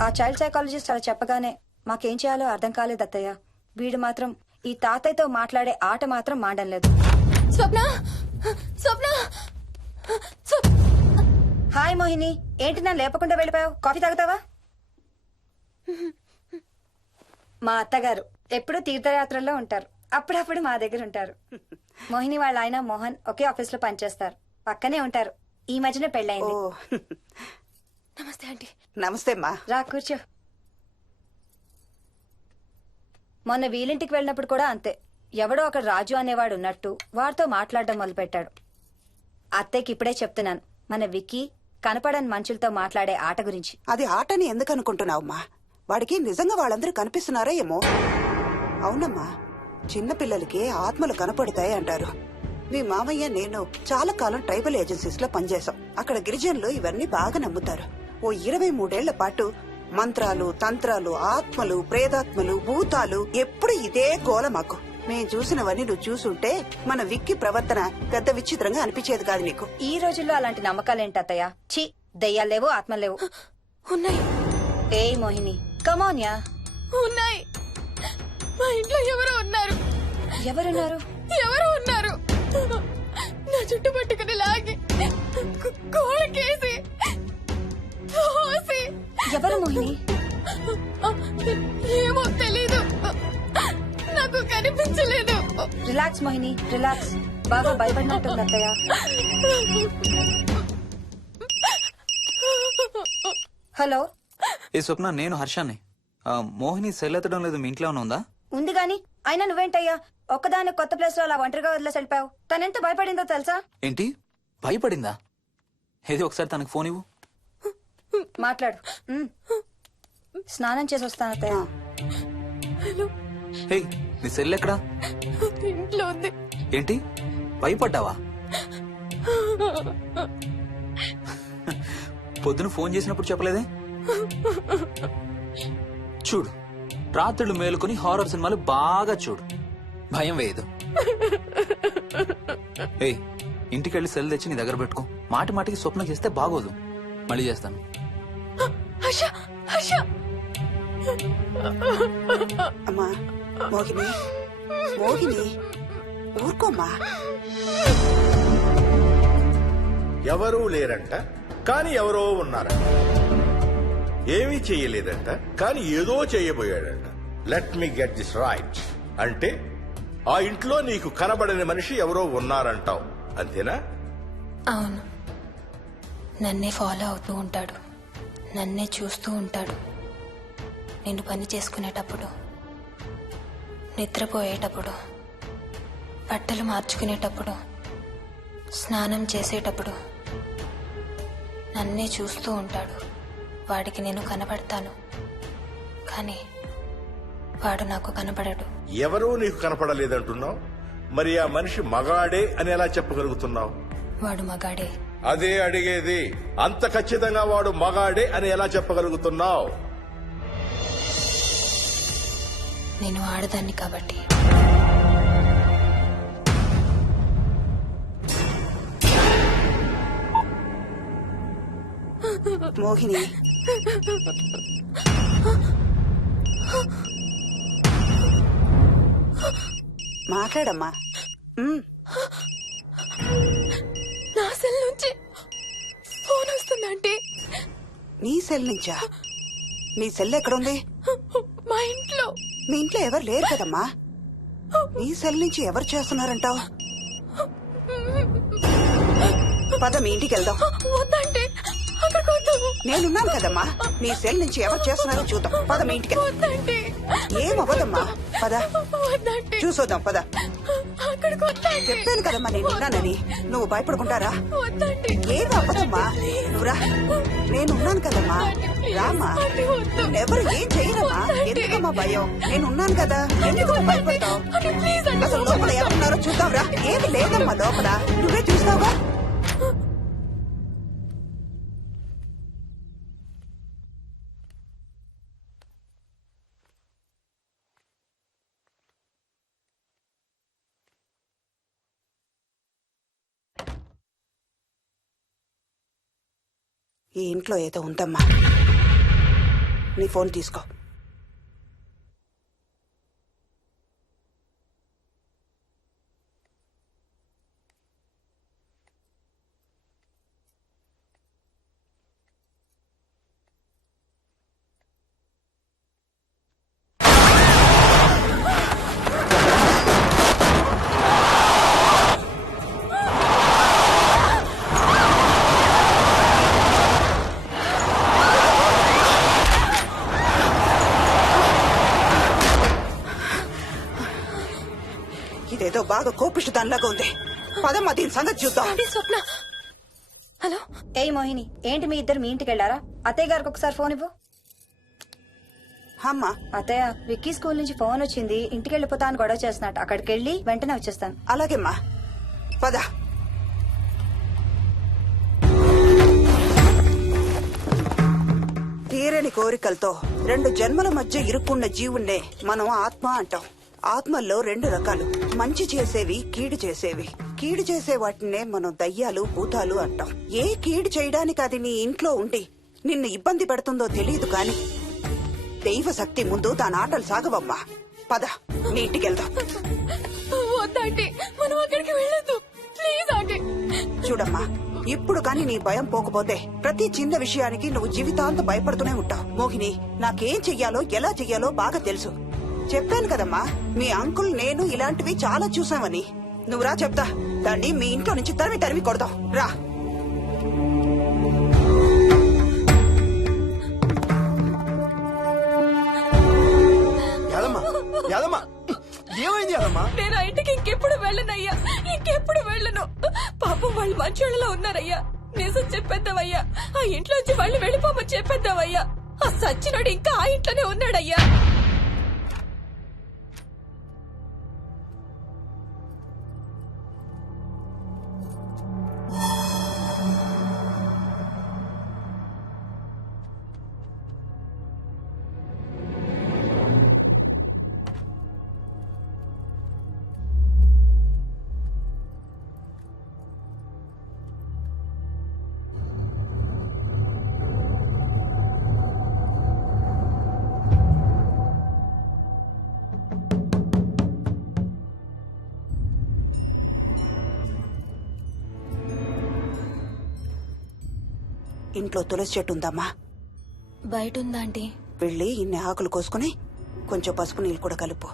ఆ చైల్డ్ సైకాలజిస్ట్ అలా చెప్పగానే మాకేం చేయాలో అర్థం కాలేదు అత్తయ్య. వీడు మాత్రం ఈ తాతయ్యతో మాట్లాడే ఆట మాత్రం మాడడం లేదు. స్వప్న స్వప్న హాయ్ మోహిని, ఏంటి నన్ను లేపకుండా వెళ్ళిపోయావు? కాఫీ తాగుతావా? మా అత్తగారు ఎప్పుడూ తీర్థయాత్రల్లో ఉంటారు, అప్పుడప్పుడు మా దగ్గర ఉంటారు. మోహిని వాళ్ళ ఆయన మోహన్ ఒకే ఆఫీస్ లో పనిచేస్తారు, పక్కనే ఉంటారు. ఈ మధ్యన పెళ్ళైంది. నమస్తే ఆంటీ. నమస్తే అమ్మా. రా కూర్చో. మొన్న వీలింటికి వెళ్ళినప్పుడు కూడా అంతే. ఎవడో ఒక రాజు అనేవాడు ఉన్నట్టు వాడితో మాట్లాడడం మొదలుపెట్టాడు. అత్తయ్యకి ఇప్పుడే చెప్తున్నాను, మన విక్కీ కనపడని మనుషులతో మాట్లాడే ఆట గురించి. అది ఆటని ఎందుకు అనుకుంటున్నావమ్మా? వాడికి నిజంగా వాళ్ళందరూ కనిపిస్తున్నారా ఏమో. అవునమ్మా, చిన్నపిల్లలకి ఆత్మలు కనపడతాయి అంటారు. మీ మామయ్య నేను చాలా కాలం ట్రైబల్ ఏజెన్సీస్ లో పనిచేశాం. అక్కడ గిరిజనులు ఇవన్నీ బాగా నమ్ముతారు. ఓ 23 ఏళ్ల పాటు మంత్రాలు, తంత్రాలు, ఆత్మలు, ప్రేతాత్మలు, భూతాలు, ఎప్పుడు ఇదే గోల మాకు. మేం చూసినవన్నీ నువ్వు చూసుంటే మన విక్కి ప్రవర్తన పెద్ద విచిత్రంగా అనిపించేది కాదు నీకు. ఈ రోజుల్లో అలాంటి నమ్మకాలేంటి అత్తయ్య? ఛీ, దెయ్యాలేవు, ఆత్మలేవు. ఉన్నాయి. ఏ మోహిని, కమోన్యా. ఉన్నాయి. మా ఇంట్లో ఎవరో ఉన్నారు. ఎవరున్నారు? ఎవరో ఉన్నారు. నా చుట్టు పట్టుకుని లాగి కోళ్ళకేసి ఎవరు మోహిని? ఏమో తెలీదు, నాకు కనిపించలేదు. Relax Mohini, relax. బాగా భయపడినట్టుంది అత్తయ్య. హలో. ఏ స్వప్న, నేను హర్షాన్ని. మోహిని సెల్ ఎత్తడం లేదు, మీ ఇంట్లో ఉందా? ఉంది గాని అయినా నువ్వేంటయ్యా ఒక్కదాని కొత్త ప్లేస్ లో అలా ఒంటరిగా వదిలేసి వెళ్ళిపోయావు? తనెంత భయపడిందో తెలుసా? ఏంటి, భయపడిందా? ఏది ఒకసారి తనకు ఫోన్ ఇవ్వు. మాట్లాడు. స్నానం చేసి వస్తాను అత్తయ్య. హే, నీ సెల్ ఎక్కడా? ఇంట్లో ఉంది. ఏంటి, భయపడ్డావా? పొద్దున ఫోన్ చేసినప్పుడు చెప్పలేదే? చూడు, రాత్రులు మేలుకొని హారర్ సినిమాలు బాగా చూడు, భయం వేయదు. ఏయ్, ఇంటికెళ్ళి సెల్ తెచ్చి నీ దగ్గర పెట్టుకో. మాటి మాటికి స్వప్నం చేస్తే బాగోదు. మళ్ళీ చేస్తాను. అమ్మా మోహిని, మోహిని ఊరుకోమ్మా. ఎవరూ లేరంట, కానీ ఎవరో ఉన్నారంట. ఏమీ చెయ్యలేదంట, కానీ ఏదో చెయ్యబోయాడంట. Let me get this right. అంటే ఆ ఇంట్లో నీకు కనబడని మనిషి ఎవరో ఉన్నారంటావు, అంతేనా? అవును. నన్నే ఫాలో అవుతూ ఉంటాడు, నన్నే చూస్తూ ఉంటాడు. నేను పని చేసుకునేటప్పుడు, నిద్రపోయేటప్పుడు, బట్టలు మార్చుకునేటప్పుడు, స్నానం చేసేటప్పుడు నన్నే చూస్తూ ఉంటాడు. వాడికి నేను కనపడతాను, కానీ వాడు నాకు కనపడడు. ఎవరూ నీకు కనపడలేదంటున్నావు, మరి ఆ మనిషి మగాడే అని ఎలా చెప్పగలుగుతున్నావు? వాడు మగాడే. అదే అడిగేది. అంత ఖచ్చితంగా వాడు మగాడే అని ఎలా చెప్పగలుగుతున్నావు? నేను ఆడదాన్ని కాబట్టి. మోహిని మాట్లాడమ్మా. నా సెల్ నుంచి ఫోన్ వస్తుందంటే నీ సెల్ నుంచా? నీ సెల్ ఎక్కడుంది? మా ఇంట్లో. మీ ఇంట్లో ఎవరు లేరు కదమ్మా. నీ సెల్ నుంచి ఎవరు చేస్తున్నారంటావు? పద మీ ఇంటికి వెళ్దాం. వద్దంటే అక్కడికి వద్దాము. నేనున్నాను కదమ్మా. నీ సెల్ నుంచి ఎవరు చేస్తున్నారో చూద్దాం. పద మీ ఇంటికి. వద్దంటే ఏమవ్వదమ్మా. పద వద్దంటే చూసొద్దాం. పద. అక్కడికి వద్దంటే. చెప్పాను కదమ్మా నేనున్నానని. నువ్వు భయపడుకుంటారా? వద్దంటే. ఏమవ్వదమ్మా. నువ్వురా. నేనున్నాను కదమ్మా. రామ్మా. ఎవరు ఏం చేయరమ్మా. ఎందుకమ్మా భయం? నేనున్నాను కదా. ఎందుకు భయపడతావు? అసలు లోపల ఎవరున్నారో చూద్దాంరా. ఏమి లేదమ్మా లోపల. నువ్వే చూస్తావా? ఈ ఇంట్లో ఏదో ఉందమ్మా. నీ ఫోన్ తీసుకో. ఇదేదో బాగా కోపిష్టి దానిలాగా ఉంది. పదమ్మా దీని సంగతి చూద్దాం. స్వప్న. హలో. ఏయ్ మోహిని, ఏంటి మీ ఇద్దరు మీ ఇంటికి వెళ్ళారా? అత్తయ్య గారికి ఒకసారి ఫోన్ ఇవ్వు. అమ్మా. అత్తయ్య, విక్కీ స్కూల్ నుంచి ఫోన్ వచ్చింది. ఇంటికి వెళ్ళిపోతా అని గొడవ చేస్తున్నట్టు. అక్కడికి వెళ్ళి వెంటనే వచ్చేస్తాను. అలాగేమ్మా. పద. తీరని కోరికలతో 2 జన్మల మధ్య ఇరుక్కున్న జీవుణ్ణే మనం ఆత్మ అంటాం. ఆత్మల్లో 2 రకాలు. మంచి చేసేవి, కీడు చేసేవి. కీడు చేసే వాటినే మనం దయ్యాలు, భూతాలు అంటాం. ఏ కీడు చేయడానికి అది నీ ఇంట్లో ఉండి నిన్ను ఇబ్బంది పెడుతుందో తెలియదు కాని దైవ శక్తి ముందు దాని ఆటలు సాగవమ్మా. పద నీ ఇంటికి వెళ్దాం. వద్దంటే మనం అక్కడికి వెళ్ళొద్దు. ప్లీజ్ అంటే. చూడమ్మా, ఇప్పుడు కాని నీ భయం పోకపోతే ప్రతి చిన్న విషయానికి నువ్వు జీవితాంతం భయపడుతూనే ఉంటావు. మోహిని, నాకేం చెయ్యాలో ఎలా చెయ్యాలో బాగా తెలుసు. చెప్పాను కదమ్మా, మీ అంకుల్ నేను ఇలాంటివి చాలా చూసామని. నువ్వు రా చెప్తా. దాన్ని మీ ఇంట్లో నుంచి తరిమి తరిమి కొడదాం. రా. ఏమైంది యాదమ్మా? నేను ఆ ఇంటికి ఇంకెప్పుడు వెళ్ళనయ్యా. ఇంకెప్పుడు వెళ్ళను. పాపం వాళ్ళు మంచోళ్ళలో ఉన్నారయ్యా. నిజం చెప్పేద్దామయ్యా. ఆ ఇంట్లోంచి వాళ్ళు వెళ్ళిపోమని చెప్పేద్దామయ్యా. ఆ సచ్చినోడు ఇంకా ఆ ఇంట్లోనే ఉన్నాడయ్యా. ఇంట్లో తులసి చెట్టు ఉందమ్మా. బయట ఉందా ఆంటీ? వెళ్ళి ఇన్ని ఆకులు కోసుకుని కొంచెం పసుపు నీళ్ళు కూడా కలుపు.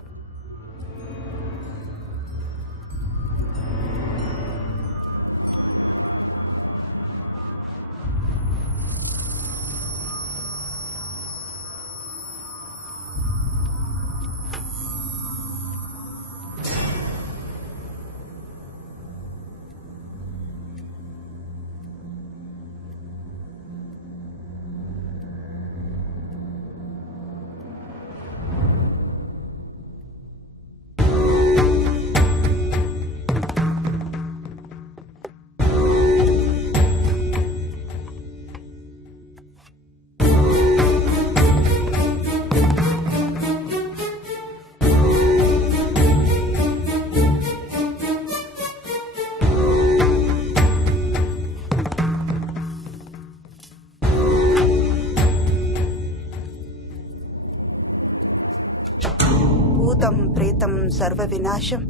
సర్వ వినాశం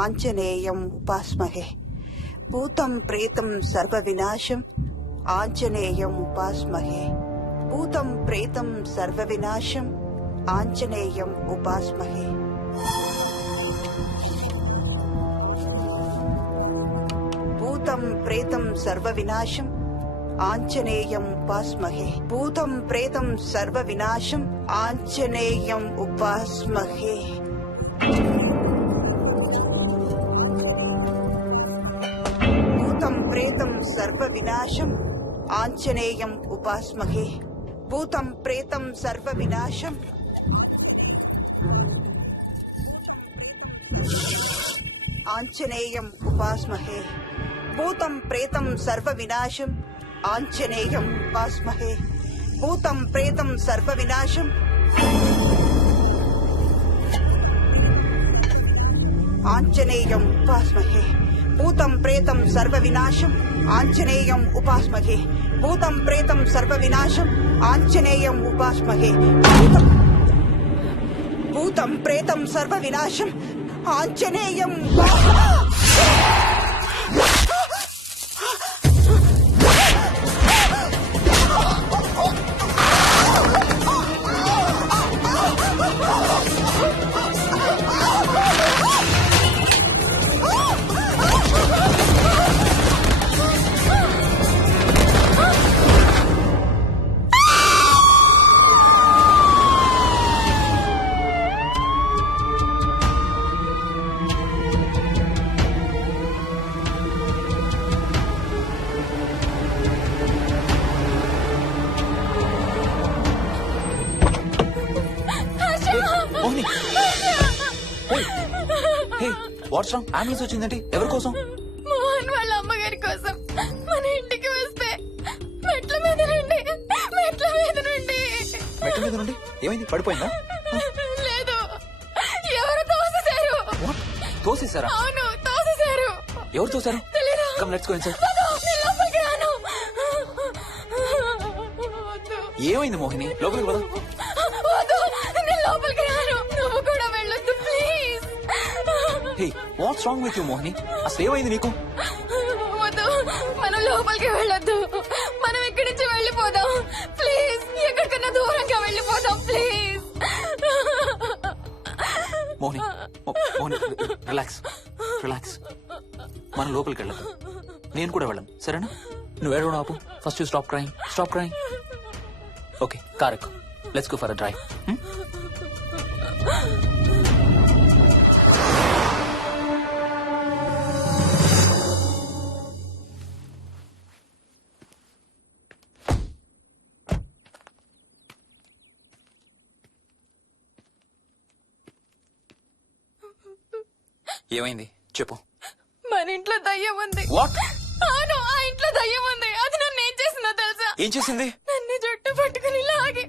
ఆంజనేయం ఉపాస్మహే. భూతం ప్రేతం సర్వ వినాశం ఆంజనేయం ఉపాస్మహే. భూతం ప్రేతం సర్వ వినాశం ఆంజనేయం ఉపాస్మహే. భూతం ప్రేతం సర్వ వినాశం ఆంజనేయం ఉపాస్మహే. భూతం ప్రేతం సర్వ వినాశం ఆంజనేయం ఉపాస్మహే. భూతం ప్రేతం సర్వ వినాశం ఆంజనేయం ఉపాస్మహే. భూతం ప్రేతం సర్వ వినాశం ఆంజనేయం ఉపాస్మహే. భూతం ప్రేతం సర్వ వినాశం ఆంజనేయం ఉపాస్మహే. భూతం ప్రేతం సర్వ వినాశం ఆంజనేయం ఉపాస్మహే. భూతం ప్రేతం సర్వ వినాశం ఆంజనేయం ఉపాస్మహే. భూతం ప్రేతం సర్వ వినాశం ఆంజనేయం ఉపాస్మహే. భూతం ప్రేతం సర్వ వినాశం Anjaneyam Mohini, what's wrong? Ambulance వచ్చిందంటే ఎవరి కోసం? మోహన్ వాళ్ళ అమ్మగారి కోసం. మన ఇంటికి వస్తే మెట్ల మీద నుండి మెట్ల మీద నుండి ఏమైంది? పడిపోయిందా? లేదు, ఎవరు తోసేశారు. What? తోసేశారా? అవును, తోసేశారు. ఎవరు తోసారు? తెలీదు. Come let's go inside. నేను లోపలికి రాను. వద్దు. ఏమైంది మోహిని? లోపలికి పద. వద్దు, నేను లోపలికి రాను. నువ్వు కూడా వెళ్ళొద్దు please. Hey, watts wrong with you Mohini? అసలు ఏమైంది నీకు? వద్దు, మనం లోపలికి వెళ్ళొద్దు. మనం ఇక్కడి నుంచి వెళ్ళిపోదాం ప్లీజ్. ఎక్కడికన్నా దూరంగా వెళ్ళిపోదాం please. Mohini, Mohini, relax relax. మనం లోపలికి వెళ్ళదు. నేను కూడా వెళ్ళను, సరేనా? నువ్వు ఏడవడం ఆపు. First you stop crying. Stop crying. Okay, car ఎక్కు. Let's go for a drive. ఏమైంది చెప్పు. మన ఇంట్లో దయ్యం ఉంది. వాట్? అవును, ఆ ఇంట్లో దయ్యం ఉంది. అది నన్ను ఏం చేసిందో తెలుసా? ఏం చేసింది? నన్ను జుట్టు పట్టుకుని లాగి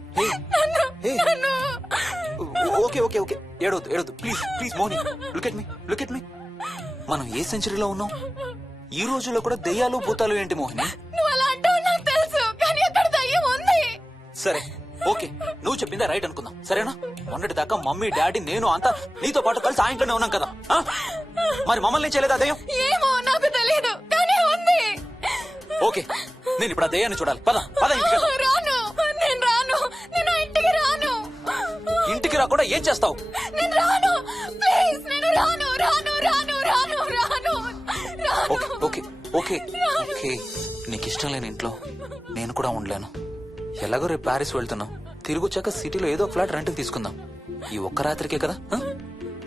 నన్ను ఓకే ఓకే ఓకే, ఏడవద్దు ఏడవద్దు please please. Mohini, look at me, look at me. మనం ఏ సెంచరీలో ఉన్నాం? ఈ రోజుల్లో కూడా దెయ్యాలు భూతాలు ఏంటి మోహిని? నువ్వు అలా అంటావు నాకు తెలుసు, కానీ అక్కడ దయ్యం ఉంది. సరే ఓకే, నువ్వు చెప్పిందే రైట్ అనుకుందాం, సరేనా? మొన్నటి దాకా మమ్మీ డాడీ నేను అంతా నీతో పాటు కలిసి ఆ ఇంట్లోనే ఉన్నాం కదా. మరి మమ్మల్ని చేయలేదా దయ్యం? ఏమో నాకు తెలియదు, కానీ ఉంది. ఓకే, నేను ఇప్పుడు ఆ దయ్యాన్ని చూడాలి. పద పద ఇంటికి. రాను, నేను రాను. నేను ఆ ఇంటికి రాను. ఇంటికి రాకుండా ఏం చేస్తావు? నేను రాను ప్లీజ్. నేను రాను రాను రాను రాను రాను రాను. ఓకే ఓకే ఓకే, నీకు ఇష్టం లేని ఇంట్లో నేను కూడా ఉండలేను. ఎలాగో రేపు ప్యారిస్ వెళ్తున్నాం. తిరిగి వచ్చాక సిటీలో ఏదో ఫ్లాట్ రెంట్కి తీసుకుందాం. ఈ ఒక్క రాత్రికే కదా.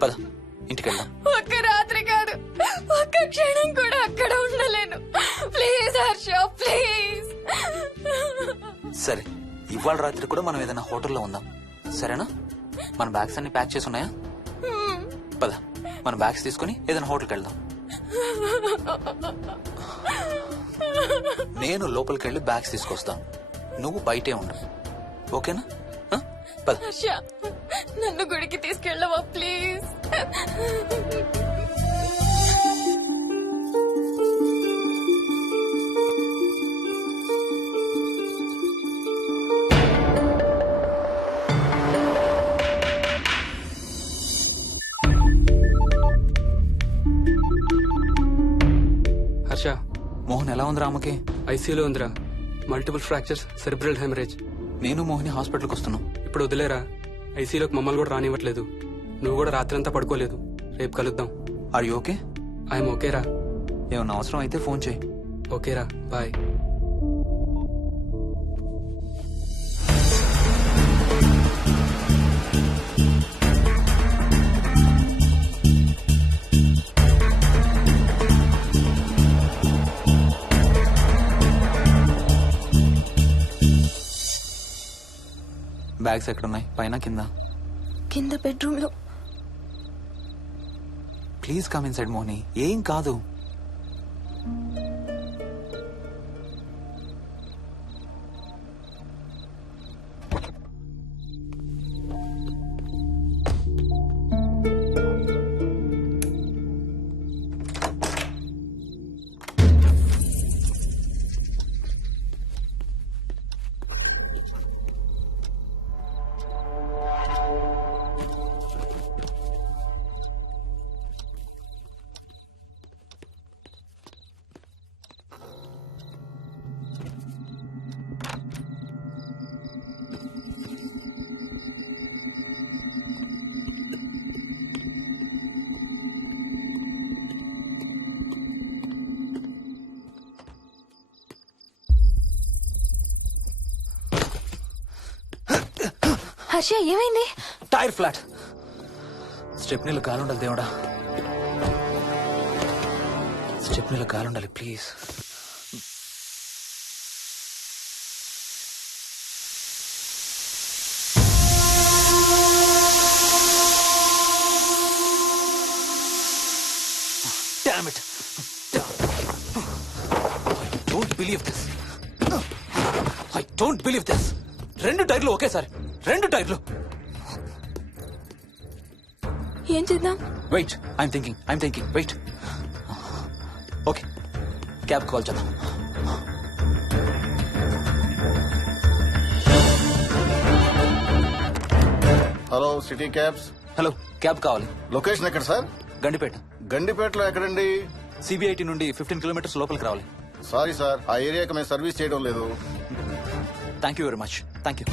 పద ఇంటికి వెళ్దాం. ఒక్క రాత్రి కాదు, ఒక్క క్షణం కూడా అక్కడ ఉండలేను. Please Harsha, please. సరే, ఇవాళ రాత్రి కూడా మనం ఏదైనా హోటల్లో ఉందాం, సరేనా? మన బ్యాగ్స్ అన్ని ప్యాక్ చేసి ఉన్నాయా? పద మన బ్యాగ్స్ తీసుకుని ఏదైనా హోటల్కి వెళ్దాం. నేను లోపలికి వెళ్ళి బ్యాగ్స్ తీసుకొస్తాను, నువ్వు బయటే ఉండు, ఓకేనా? పద. హర్ష, నన్ను గుడికి తీసుకెళ్ళవా ప్లీజ్? ఎలా ఉందిరా అమ్మకి? ఐసీయూలో ఉందిరా. Multiple fractures, cerebral haemorrhage. నేను మోహిని హాస్పిటల్కి వస్తున్నాం. ఇప్పుడు వదిలేరా, ఐసీయూలోకి మమ్మల్ని కూడా రానివ్వట్లేదు. నువ్వు కూడా రాత్రంతా పడుకోలేదు. రేపు కలుద్దాం. Are you okay? ఐఎమ్ ఓకేరా. ఏమన్నా అవసరం అయితే ఫోన్ చేయి. ఓకేరా, బాయ్. బ్యాగ్స్ ఎక్కడున్నాయి? పైన కింద? కింద బెడ్రూమ్ లో. Please come inside Mohini. ఏం కాదు. హర్ష, ఏమైంది? Tyre flat. స్టెప్నీలో కాలుండాలి దేవుడా. స్టెప్నీలో కాలుండాలి please. Damn it. I don't believe this. 2 టైర్లు ఒకేసారి. 2 టైర్లు. ఏం చేద్దాం? Wait, I'm thinking. Wait. Okay, cab call చేద్దాం. Hello, city cabs. Hello, cab కావాలి. లొకేషన్ ఎక్కడ సార్? గండిపేట. గండిపేటలో ఎక్కడండి? సిబిఐటి నుండి 15 కిలోమీటర్స్ లోపలికి రావాలి. సారీ సార్, ఆ ఏరియాకి మేము సర్వీస్ చేయడం లేదు. Thank you very much. Thank you.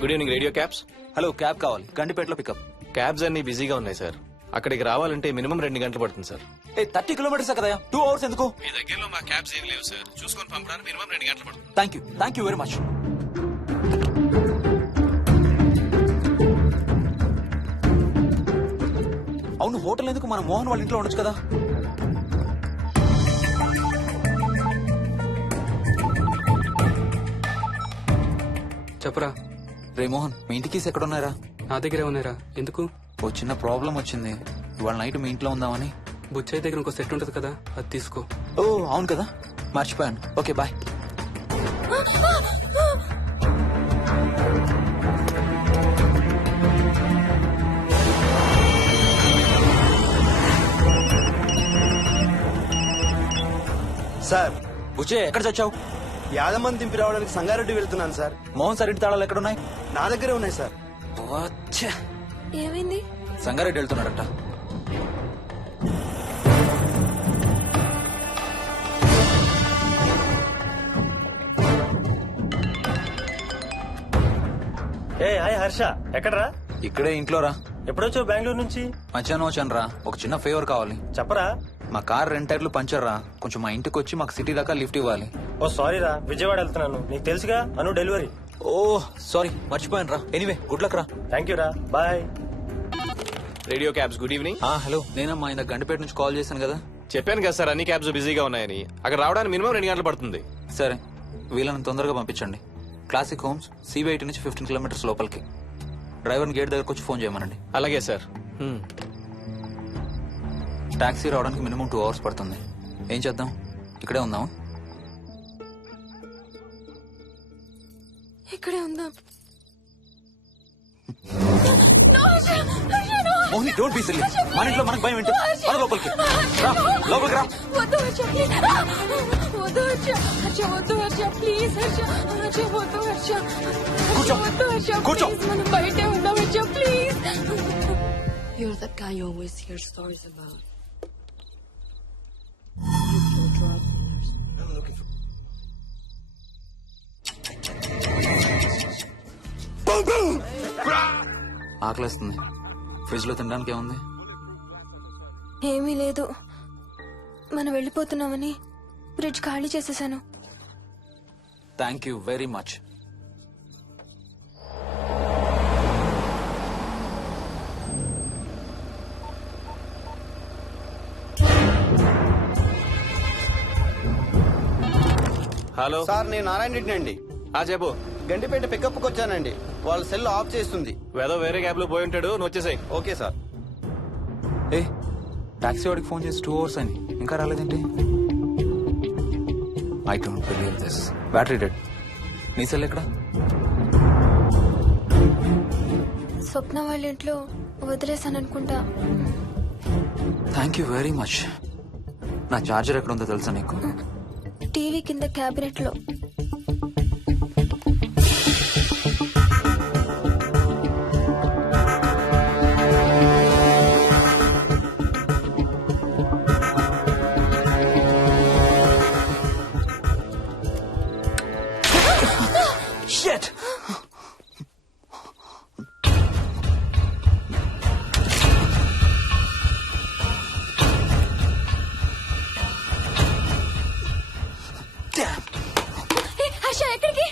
Good evening radio cabs. Hello, cab కావాలి. గండిపేటలో పికప్. క్యాబ్స్ అన్ని బిజీగా ఉన్నాయి సార్. అక్కడికి రావాలంటే మినిమం 2 గంటలు పడుతుంది సార్. 30 కిలోమీటర్స్ కదా, 2 అవర్స్ ఎందుకు? మీ దగ్గరలో మా క్యాబ్స్ ఏం లేవు సార్. చూసుకొని పంపడానికి మినిమం 2 గంటలు పడుతుంది. Thank you very much. అవును, హోటల్ ఎందుకు? మన మోహన్ వాళ్ళ ఇంట్లో ఉండొచ్చు కదా. చెప్పరా. రే మోహన్, మీ ఇంటి కీస్ ఎక్కడ ఉన్నారా? నా దగ్గరే ఉన్నారా. ఎందుకు? ఓ చిన్న ప్రాబ్లం వచ్చింది. ఇవాళ నైట్ మీ ఇంట్లో ఉందామని. బుచ్చయ్య దగ్గర ఇంకో సెట్ ఉంటది కదా, అది తీసుకో. ఓ అవును కదా, మర్చిపోయాను. Okay bye. సార్, బుచ్చయ్య ఎక్కడ చచ్చావు? యాదమ్మని దింపి రావడానికి సంగారెడ్డి వెళ్తున్నాను సార్. మోహన్ సార్ ఇంటి తాళాలు ఎక్కడున్నాయి? నా దగ్గరే ఉన్నాయి సార్. ఏమైంది? సంగారెడ్డి వెళ్తున్నాడట. హాయ్ హర్ష, ఎక్కడరా? ఇక్కడే ఇంట్లో రా. ఎప్పుడొచ్చావు బెంగళూరు నుంచి? మధ్యాహ్నం వచ్చాను రా. ఒక చిన్న ఫేవర్ కావాలి. చెప్పరా. మా కార్ 2 టైర్లు పంచర్ రా. కొంచెం మా ఇంటికి వచ్చి మాకు సిటీ దాకా లిఫ్ట్ ఇవ్వాలి. ఓ సారీ రా, విజయవాడ వెళ్తున్నాను. నీకు తెలుసుగా, అను డెలివరీ. ఓ సారీ, మర్చిపోయాను రా. ఎనీవే, గుడ్ లక్ రా. థ్యాంక్ యూ రా, bye. Radio cabs, good evening. Hello, నేనమ్మా ఇంత గండిపేట నుంచి కాల్ చేశాను కదా. చెప్పాను కదా సార్, అన్ని క్యాబ్స్ బిజీగా ఉన్నాయని. అక్కడ రావడానికి మినిమం 2 గంటలు పడుతుంది. సరే, వీళ్ళని తొందరగా పంపించండి. క్లాసిక్ హోమ్స్, సిబిఐటి నుంచి 15 కిలోమీటర్స్ లోపలికి. డ్రైవర్ని గేట్ దగ్గరకు వచ్చి ఫోన్ చేయమనండి. అలాగే సార్. టాక్సీ రావడానికి మినిమం 2 అవర్స్ పడుతుంది. ఏం చేద్దాం? ఇక్కడే ఉందాం. ఇక్కడే ఉందాం. Mohini, don't be silly. మన ఇంట్లో మనకు భయం ఏంటి? మన లోపలికి రా, లోపలికి రా. వద్దు హర్ష, ప్లీజ్. వద్దు హర్ష. హర్ష వద్దు హర్ష, ప్లీజ్ హర్ష. హర్ష వద్దు హర్ష. కూర్చో. వద్దు హర్ష, కూర్చో. ప్లీజ్. మనం బయటే ఉందాం Harsha, please. You're that guy you always hear stories about. ఆకలేస్తుంది. ఫ్రిడ్జ్ లో తినడానికి ఏముంది? ఏమీ లేదు. మనం వెళ్ళిపోతున్నామని ఫ్రిడ్జ్ ఖాళీ చేసేసాను. Thank you very much. Hello sir, నేను నారాయణ రెడ్డి అండి. చెప్పు. గండిపేట పికప్కి వచ్చానండి. వాళ్ళ సెల్ ఆఫ్ చేస్తుంది. వేదో వేరే క్యాబ్ లో పోయి ఉంటాడు, నువ్వు వచ్చేసాయి. Okay sir. ఏ టాక్సీ వాడికి ఫోన్ చేసి 2 hours అని ఇంకా రాలేదేంటి? I don't believe this. Battery dead. నీ సెల్ ఎక్కడ? స్వప్న వాళ్ళ ఇంట్లో వదిలేసాను అనుకుంటా. Thank you very much. నా చార్జర్ ఎక్కడ ఉందో తెలుసా నీకు? టీవీ కింద క్యాబినెట్ లో. Shit! హర్ష ఎక్కడికి?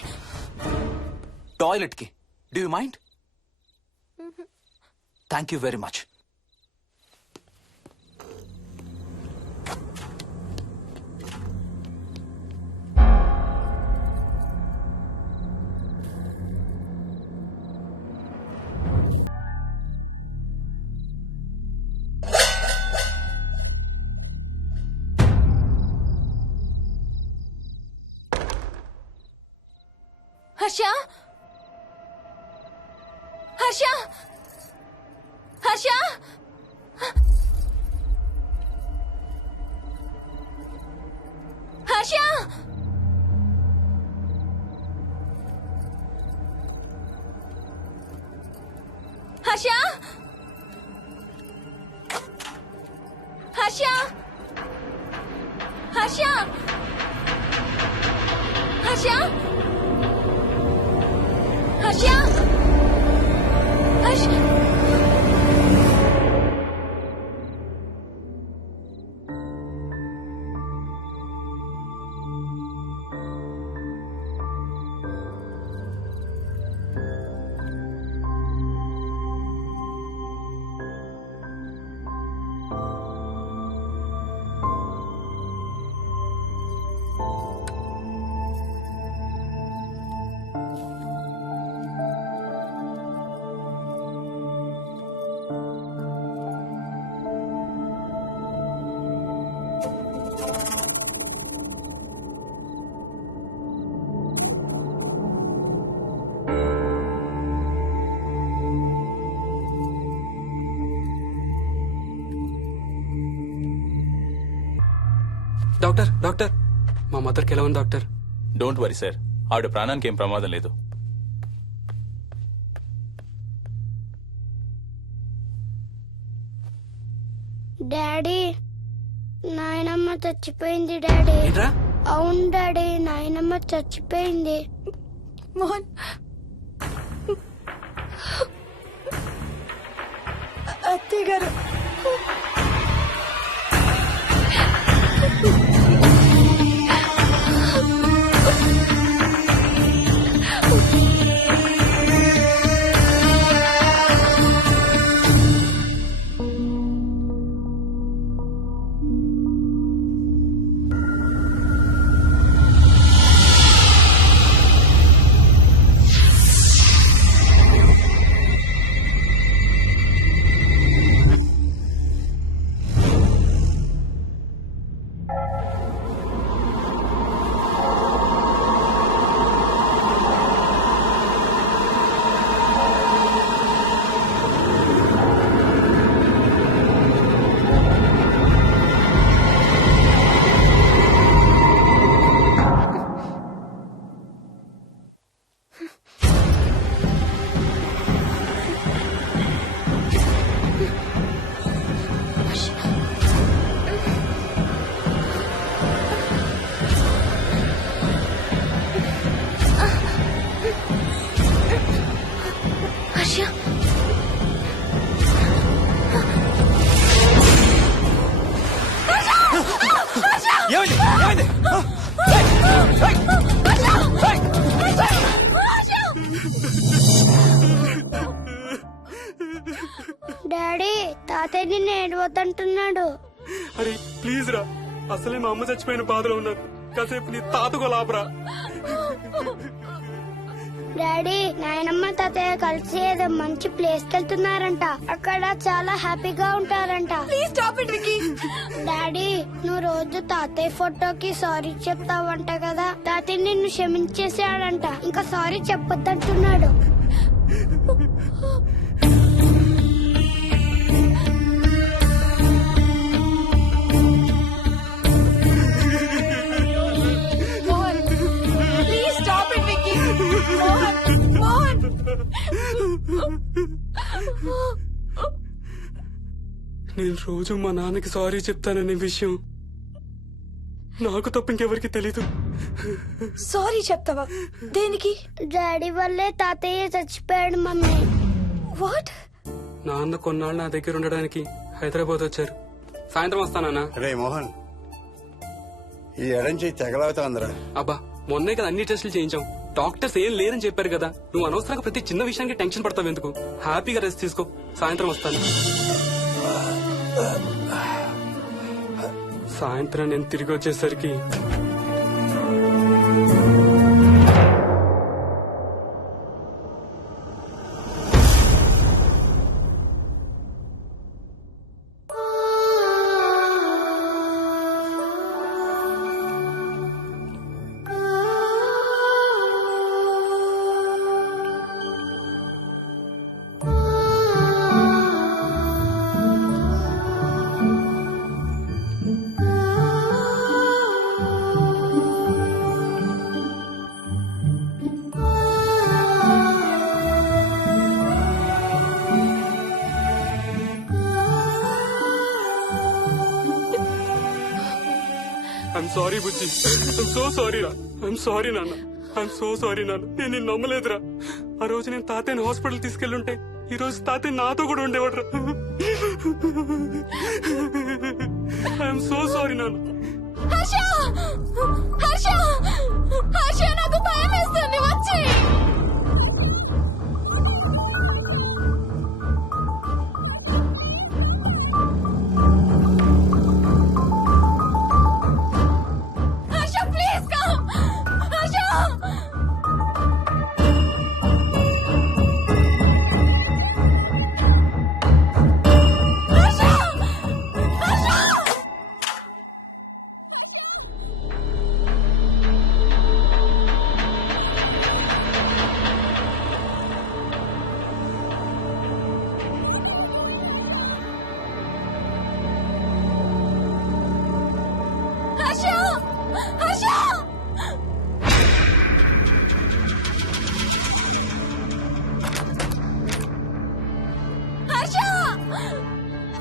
టాయిలెట్ కి. Do you mind? Thank you very much. Harsha Harsha Harsha Harsha Harsha Harsha Harsha Harsha Harsha Harsha doctor doctor, మా మదర్కి ఎలా ఉంది డాక్టర్? డోంట్ వరీ సార్, ఆవిడ ప్రాణానికి ఏం ప్రమాదం లేదు. డాడీ, నాయనమ్మ చచ్చిపోయింది డాడీ. ఏంట్రా? అవును డాడీ, నాయనమ్మ చచ్చిపోయింది. మోహన్, అత్తయ్య గారు. డాడీ తాతయ్య నిన్ను ఏడవద్దంటున్నాడు. అరే ప్లీజ్ రా, అసలే మా అమ్మ చచ్చిపోయిన బాధలో ఉన్నారు, కాసేపు నీ తాతకు లాపరా. డాడీ నాయనమ్మ తాతయ్య కలిసి ఏదో మంచి ప్లేస్ కి వెళ్తున్నారంట. అక్కడ చాలా హ్యాపీగా ఉంటారంట. డాడీ నువ్వు రోజు తాతయ్య ఫోటోకి సారీ చెప్తావంట కదా. తాతయ్య నిన్ను క్షమించేసాడంట. ఇంకా సారీ చెప్పొద్దంటున్నాడు. నేను రోజు మా నాన్నకి సారీ చెప్తాననే విషయం నాకు తప్ప ఇంకెవరికి తెలీదు. సారీ చెప్తావా? దేనికి? డాడీ వల్లే తాతయ్య చచ్చిపోయాడు మమ్మీ. వాట్? నాన్న కొన్నాళ్ళు నా దగ్గర ఉండడానికి హైదరాబాద్ వచ్చారు. సాయంత్రం వస్తానా? రే మోహన్, ఈ ఎడంచి తెగలవుతాందిరా. అబ్బా మొన్నే కదా అన్ని టెస్టులు చేయించాం, డాక్టర్స్ ఏం లేరని చెప్పారు కదా. నువ్వు అనవసరంగా ప్రతి చిన్న విషయానికి టెన్షన్ పడతావు ఎందుకు? హ్యాపీగా రెస్ట్ తీసుకో, సాయంత్రం వస్తాను. సాయంత్రం నేను తిరిగి వచ్చేసరికి I'm sorry Bujji, I'm so sorry రా. ఐఎమ్ సారీ నాన్న, ఐఎమ్ సో సారీ నాన్న. నేను నిన్ను నమ్మలేదురా. ఆ రోజు నేను తాతయ్యని హాస్పిటల్ తీసుకెళ్లుంటే ఈ రోజు తాతయ్య నాతో కూడా ఉండేవాడు రా. ఐఎమ్ సో సారీ నాన్న. నాకు భయం వేస్తుంది, వచ్చి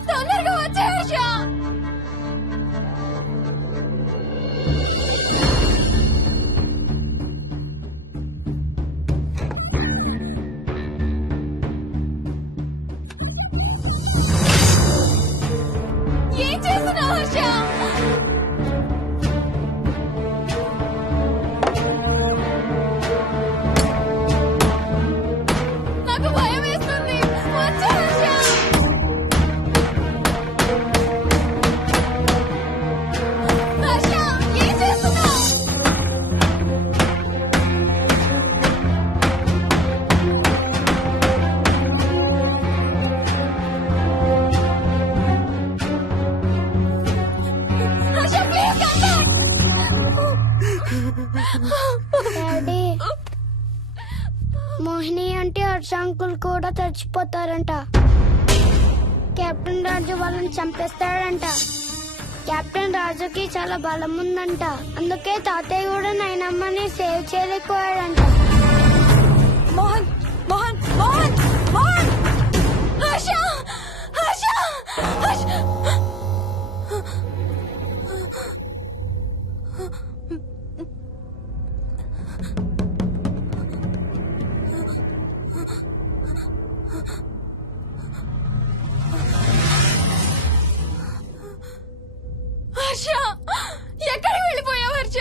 తొందరగా వచ్చే హర్ష. ఏం చేస్తున్నావు హర్ష? నాకు భయం వేస్తుంది, వచ్చే హర్ష. హర్ష ఏం చేస్తున్నావు? హర్ష ప్లీజ్ డాడీ మోహిని అంటే హర్ష అంకుల్ కూడా చచ్చిపోతారంట. కెప్టెన్ రాజు వాళ్ళని చంపేస్తాడంట. కెప్టెన్ రాజుకి చాలా బలం ఉందంట. అందుకే తాతయ్య కూడా నాయనమ్మని సేవ్ చేయలేకపోయాడంట. మోహన్ మోహన్ మోహన్ మోహన్! హర్ష హర్ష హర్ష! హర్ష ఎక్కడికి వెళ్ళిపోయావు హర్ష?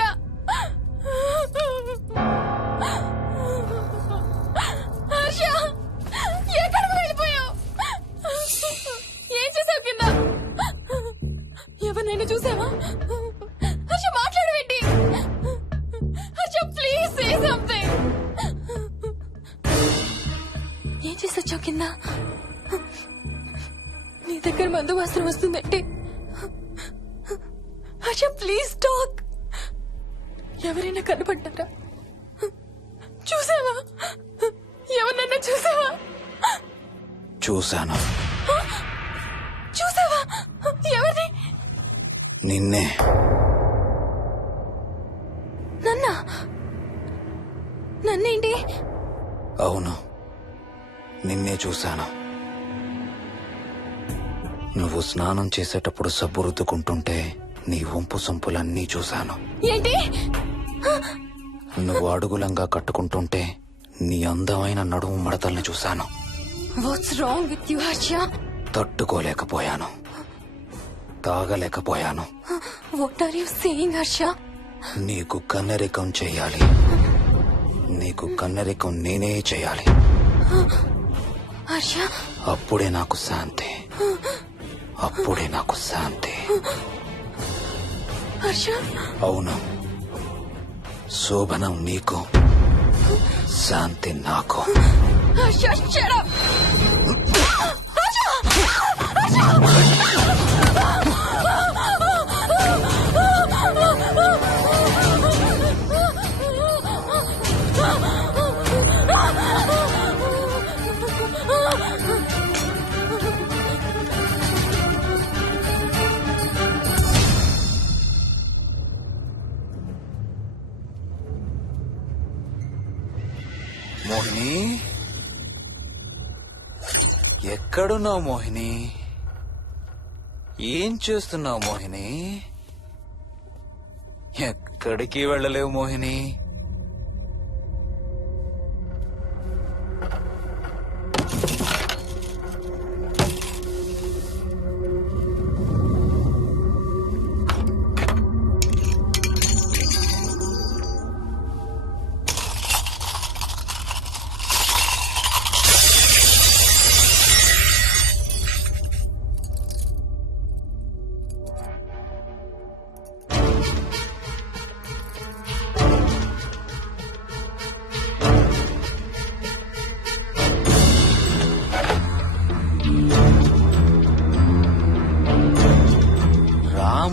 హర్ష ఎక్కడికి వెళ్ళిపోయావు? ఎవరినైనా చూసావా? హర్ష మాట్లాడవేంటి? Harsha please say something. ఏం చేసి వచ్చావు కింద? నీ దగ్గర మందు వాసన వస్తుందంటే హర్ష ప్లీజ్ టాక్. ఎవరైనా కనపడ్డారా? చూసావా? ఎవరినైనా చూసావా? చూశాను. చూసావా? ఎవరిని? నిన్నే. నన్నేంటి? అవును, నిన్నే చూశాను. నువ్వు స్నానం చేసేటప్పుడు సబ్బు రుద్దుకుంటుంటే నీ వంపు సొంపులన్నీ చూశాను. ఏంటి? నువ్వు అడుగులంగా కట్టుకుంటుంటే నీ అందమైన నడుము మడతల్ని చూశాను. What's wrong with you Harsha? తట్టుకోలేకపోయాను, తాగలేకపోయాను. What are you saying Harsha? నీకు కన్నరికం చెయ్యాలి. నీకు కన్నరికం నేనే చెయ్యాలి. హర్ష, అప్పుడే నాకు శాంతి. అప్పుడే నాకు శాంతి. హర్ష, అవును, శోభనం నీకు, శాంతి నాకు. Harsha, shut up. మోహిని, ఎక్కడున్నావు మోహిని? ఏం చేస్తున్నావు మోహిని? ఎక్కడికి వెళ్ళలేవు మోహిని.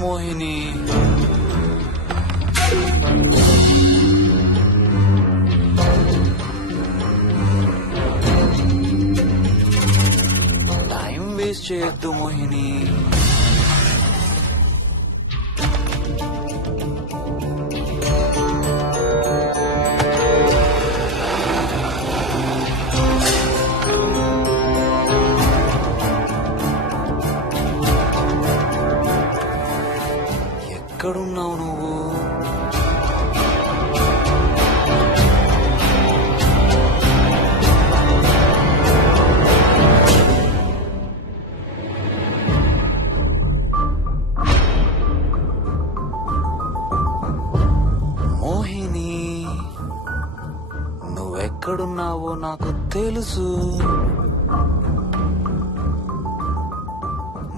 మోహిని, టైం వేస్ట్ చేయొద్దు మోహిని. ఎక్కడున్నావు నువ్వు? మోహిని, నువ్వెక్కడున్నావో నాకు తెలుసు.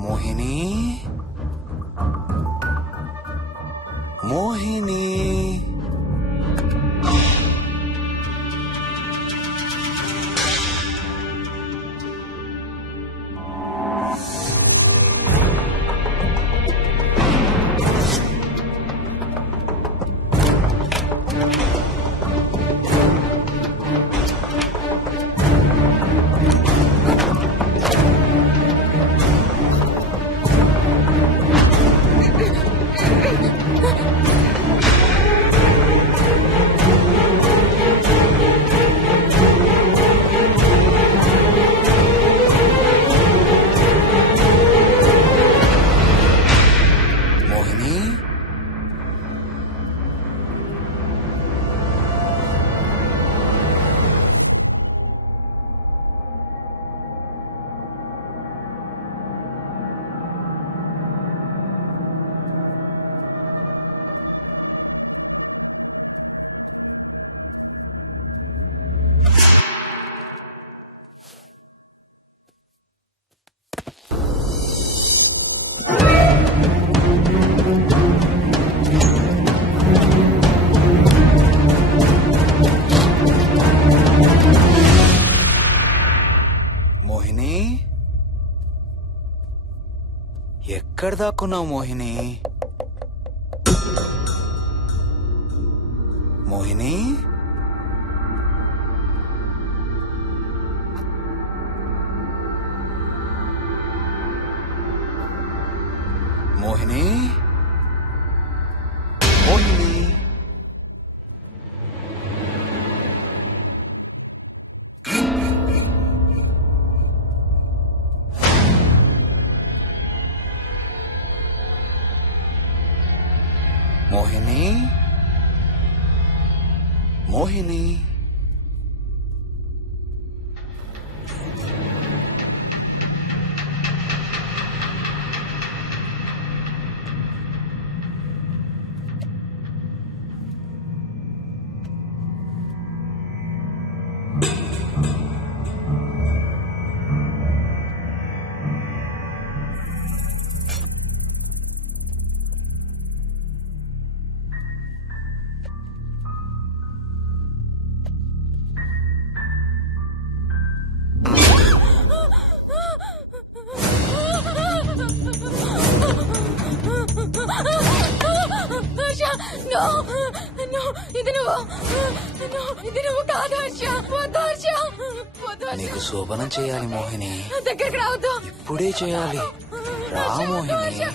మోహిని, మోహిని, ఎక్కడ దాక్కున్నావు మోహిని? మోహిని, మోహిని, మోహిని. మోహిని, మోహిని. నీకు శోభనం చేయాలి మోహిని. దగ్గరికి రావద్దు. ఇప్పుడే చేయాలి. రా మోహిని.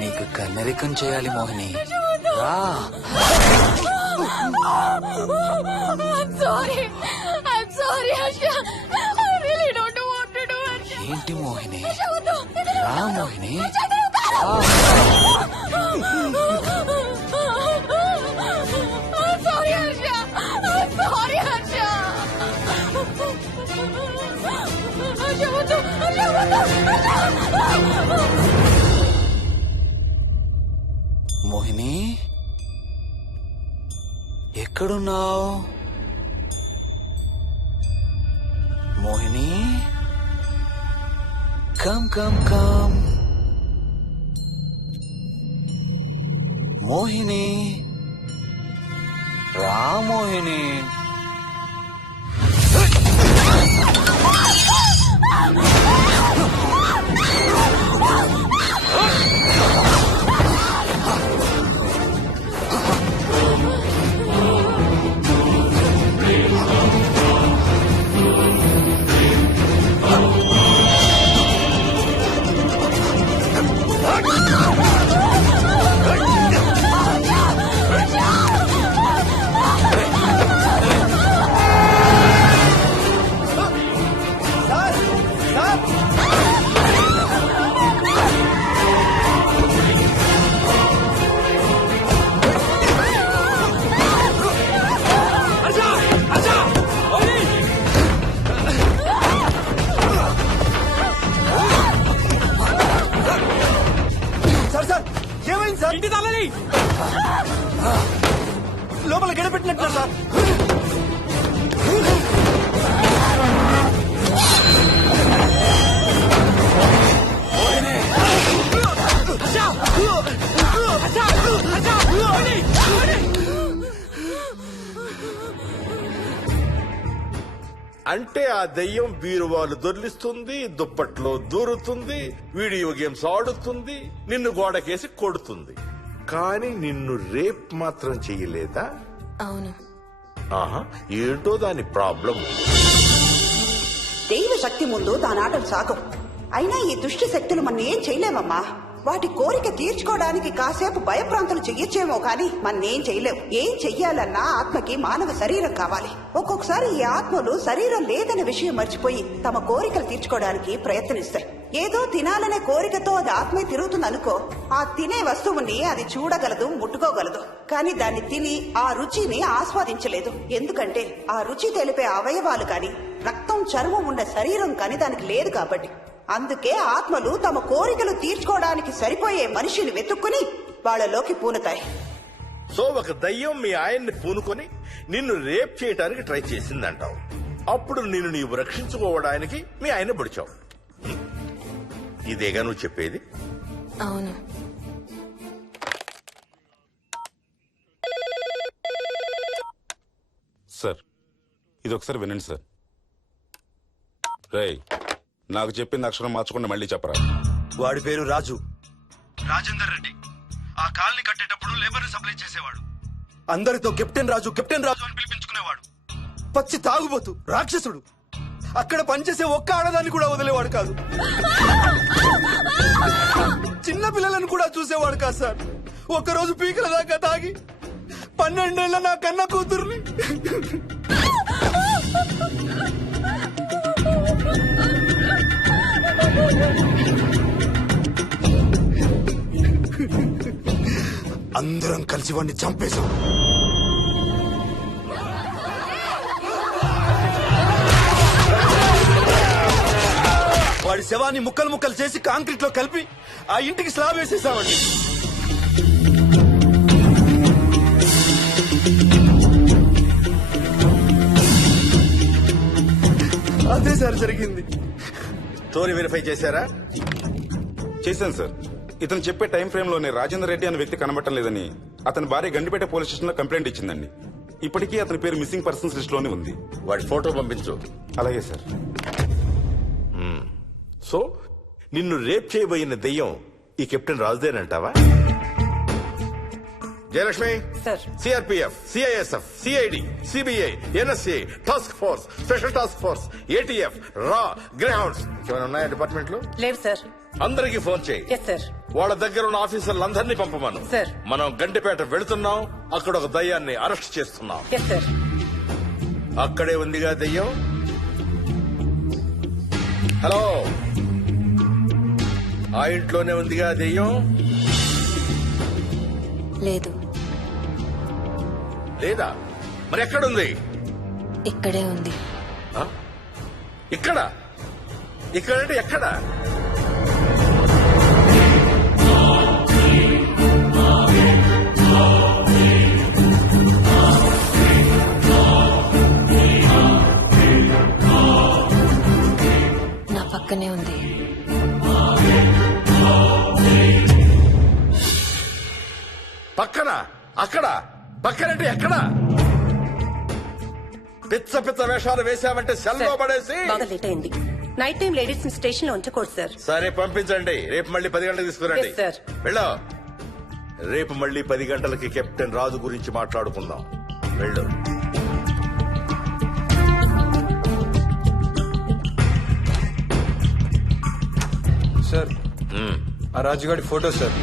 నీకు కన్నరికం చేయాలి మోహిని. రా. ఏంటి మోహిని? రా మోహిని. మోహిని, ఎక్కడున్నావు Mohini? Come come come Mohini. రా మోహిని. ఇంటి తాళాలి లోపల గడపెట్టినట్టు సార్. అంటే ఆ దెయ్యం బీరువాలు దొర్లిస్తుంది, దుప్పట్లో దూరుతుంది, వీడియో గేమ్స్ ఆడుతుంది, నిన్ను గోడకేసి కొడుతుంది. కానీ నిన్ను రేప్ మాత్రం చెయ్యలేదా? అవును. ఆహా, ఏంటో దాని ప్రాబ్లం. దైవ శక్తి ముందు దాని ఆటలు సాగవు. అయినా ఈ దుష్ట శక్తులు మన ఏం చేయలేమమ్మా. వాటి కోరిక తీర్చుకోవడానికి కాసేపు భయప్రాంతులు చెయ్యొచ్చేమో కానీ మన్నేం చేయలేవు. ఏం చెయ్యాలన్నా ఆత్మకి మానవ శరీరం కావాలి. ఒక్కొక్కసారి ఈ ఆత్మలు శరీరం లేదనే విషయం మర్చిపోయి తమ కోరికలు తీర్చుకోవడానికి ప్రయత్నిస్తాయి. ఏదో తినాలనే కోరికతో అది ఆత్మే తిరుగుతుందనుకో, ఆ తినే వస్తువుని అది చూడగలదు, ముట్టుకోగలదు. కానీ దాన్ని తిని ఆ రుచిని ఆస్వాదించలేదు. ఎందుకంటే ఆ రుచి తెలిపే అవయవాలు కాని, రక్తం చర్మం ఉండే శరీరం కాని దానికి లేదు కాబట్టి. అందుకే ఆత్మలు తమ కోరికలు తీర్చుకోవడానికి సరిపోయే మనిషిని వెతుక్కుని వాళ్ళలోకి పూనుతాయి. సో ఒక దయ్యం మీ ఆయన్ని పూనుకొని నిన్ను రేప్ చేయడానికి ట్రై చేసిందంటావు. అప్పుడు నిన్ను నీవు రక్షించుకోవడానికి మీ ఆయన పొడిచావు. ఇదేగా నువ్వు చెప్పేది? అవును. సార్, ఇది ఒకసారి వినండి సార్. రేయ్, నాకు చెప్పింది అక్షరం మార్చకుండా మళ్ళీ చెప్పరా. వాడి పేరు రాజు, రాజేందర్ రెడ్డి. ఆ కాలనీ కట్టేటప్పుడు లేబర్ సప్లై చేసేవాడు. అందరితో కెప్టెన్ రాజు కెప్టెన్ రాజు అని పిలిపించుకునేవాడు. పచ్చి తాగుబోతు, రాక్షసుడు. అక్కడ పనిచేసే ఒక్క ఆడదాన్ని కూడా వదిలేవాడు కాదు. చిన్న పిల్లలను కూడా చూసేవాడు కాదు సార్. ఒక్కరోజు పీకల దాకా తాగి 12 ఏళ్ల నా కన్న కూతుర్ని అందరం కలిసి వాడిని చంపేశాం. వాడి శవాన్ని ముక్కలు ముక్కలు చేసి కాంక్రీట్ లో కలిపి ఆ ఇంటికి స్లాబ్ వేసేసామండి. అదే సార్ జరిగింది. స్టోరీ వెరిఫై చేశారా? చేశాను సార్. ఇతను చెప్పే టైం ఫ్రేమ్ లోనే రాజేందర్ రెడ్డి అనే వ్యక్తి కనబడటం లేదని అతని భార్య గండిపేట పోలీస్ స్టేషన్ లో కంప్లైంట్ ఇచ్చిందండి. ఇప్పటికీ అతని పేరు మిస్సింగ్ పర్సన్స్ లిస్ట్ లోనే ఉంది. వాడి ఫోటో పంపించు. అలాగే సార్. సో నిన్ను రేప్ చేయబోయిన దెయ్యం ఈ కెప్టెన్ రాజుదేనంటావా? Jayalakshmi, CRPF, CISF, CID, CBI, NSA, task force, special task force, ATF, రా, గ్రేహౌండ్స్ ఏమైనా ఉన్నాయా డిపార్ట్మెంట్ లో? లేవు సార్. అందరికీ ఫోన్ చేయి. Yes sir. వాళ్ళ దగ్గర ఉన్న ఆఫీసర్లందరినీ పంపమను. సార్. మనం గండిపేట వెళుతున్నాం. అక్కడ ఒక దయ్యాన్ని అరెస్ట్ చేస్తున్నాం. Yes sir. అక్కడే ఉందిగా దయ్యం. హలో, ఆ ఇంట్లోనే ఉందిగా దెయ్యం? లేదు. లేదా? మరి ఎక్కడుంది? ఇక్కడే ఉంది. ఇక్కడ? ఇక్కడంటే ఎక్కడ? నా పక్కనే ఉంది. పక్కన? అక్కడ? పక్కనంటే ఎక్కడ? పిచ్చ పిచ్చ వేషాలు వేశామంటే సెల్లో పడేసి. బాగా లేట్ అయింది. నైట్ టైం లేడీస్ ని స్టేషన్ లో ఉంచకూడదు సార్. సరే పంపించండి. రేపు మళ్ళీ 10 గంటలకు తీసుకురండి. Yes, sir. వెళ్ళు. రేపు మళ్ళీ 10 గంటలకి కెప్టెన్ రాజు గురించి మాట్లాడుకుందాం. వెళ్ళు. సార్, ఆ రాజుగాడి ఫోటో సార్.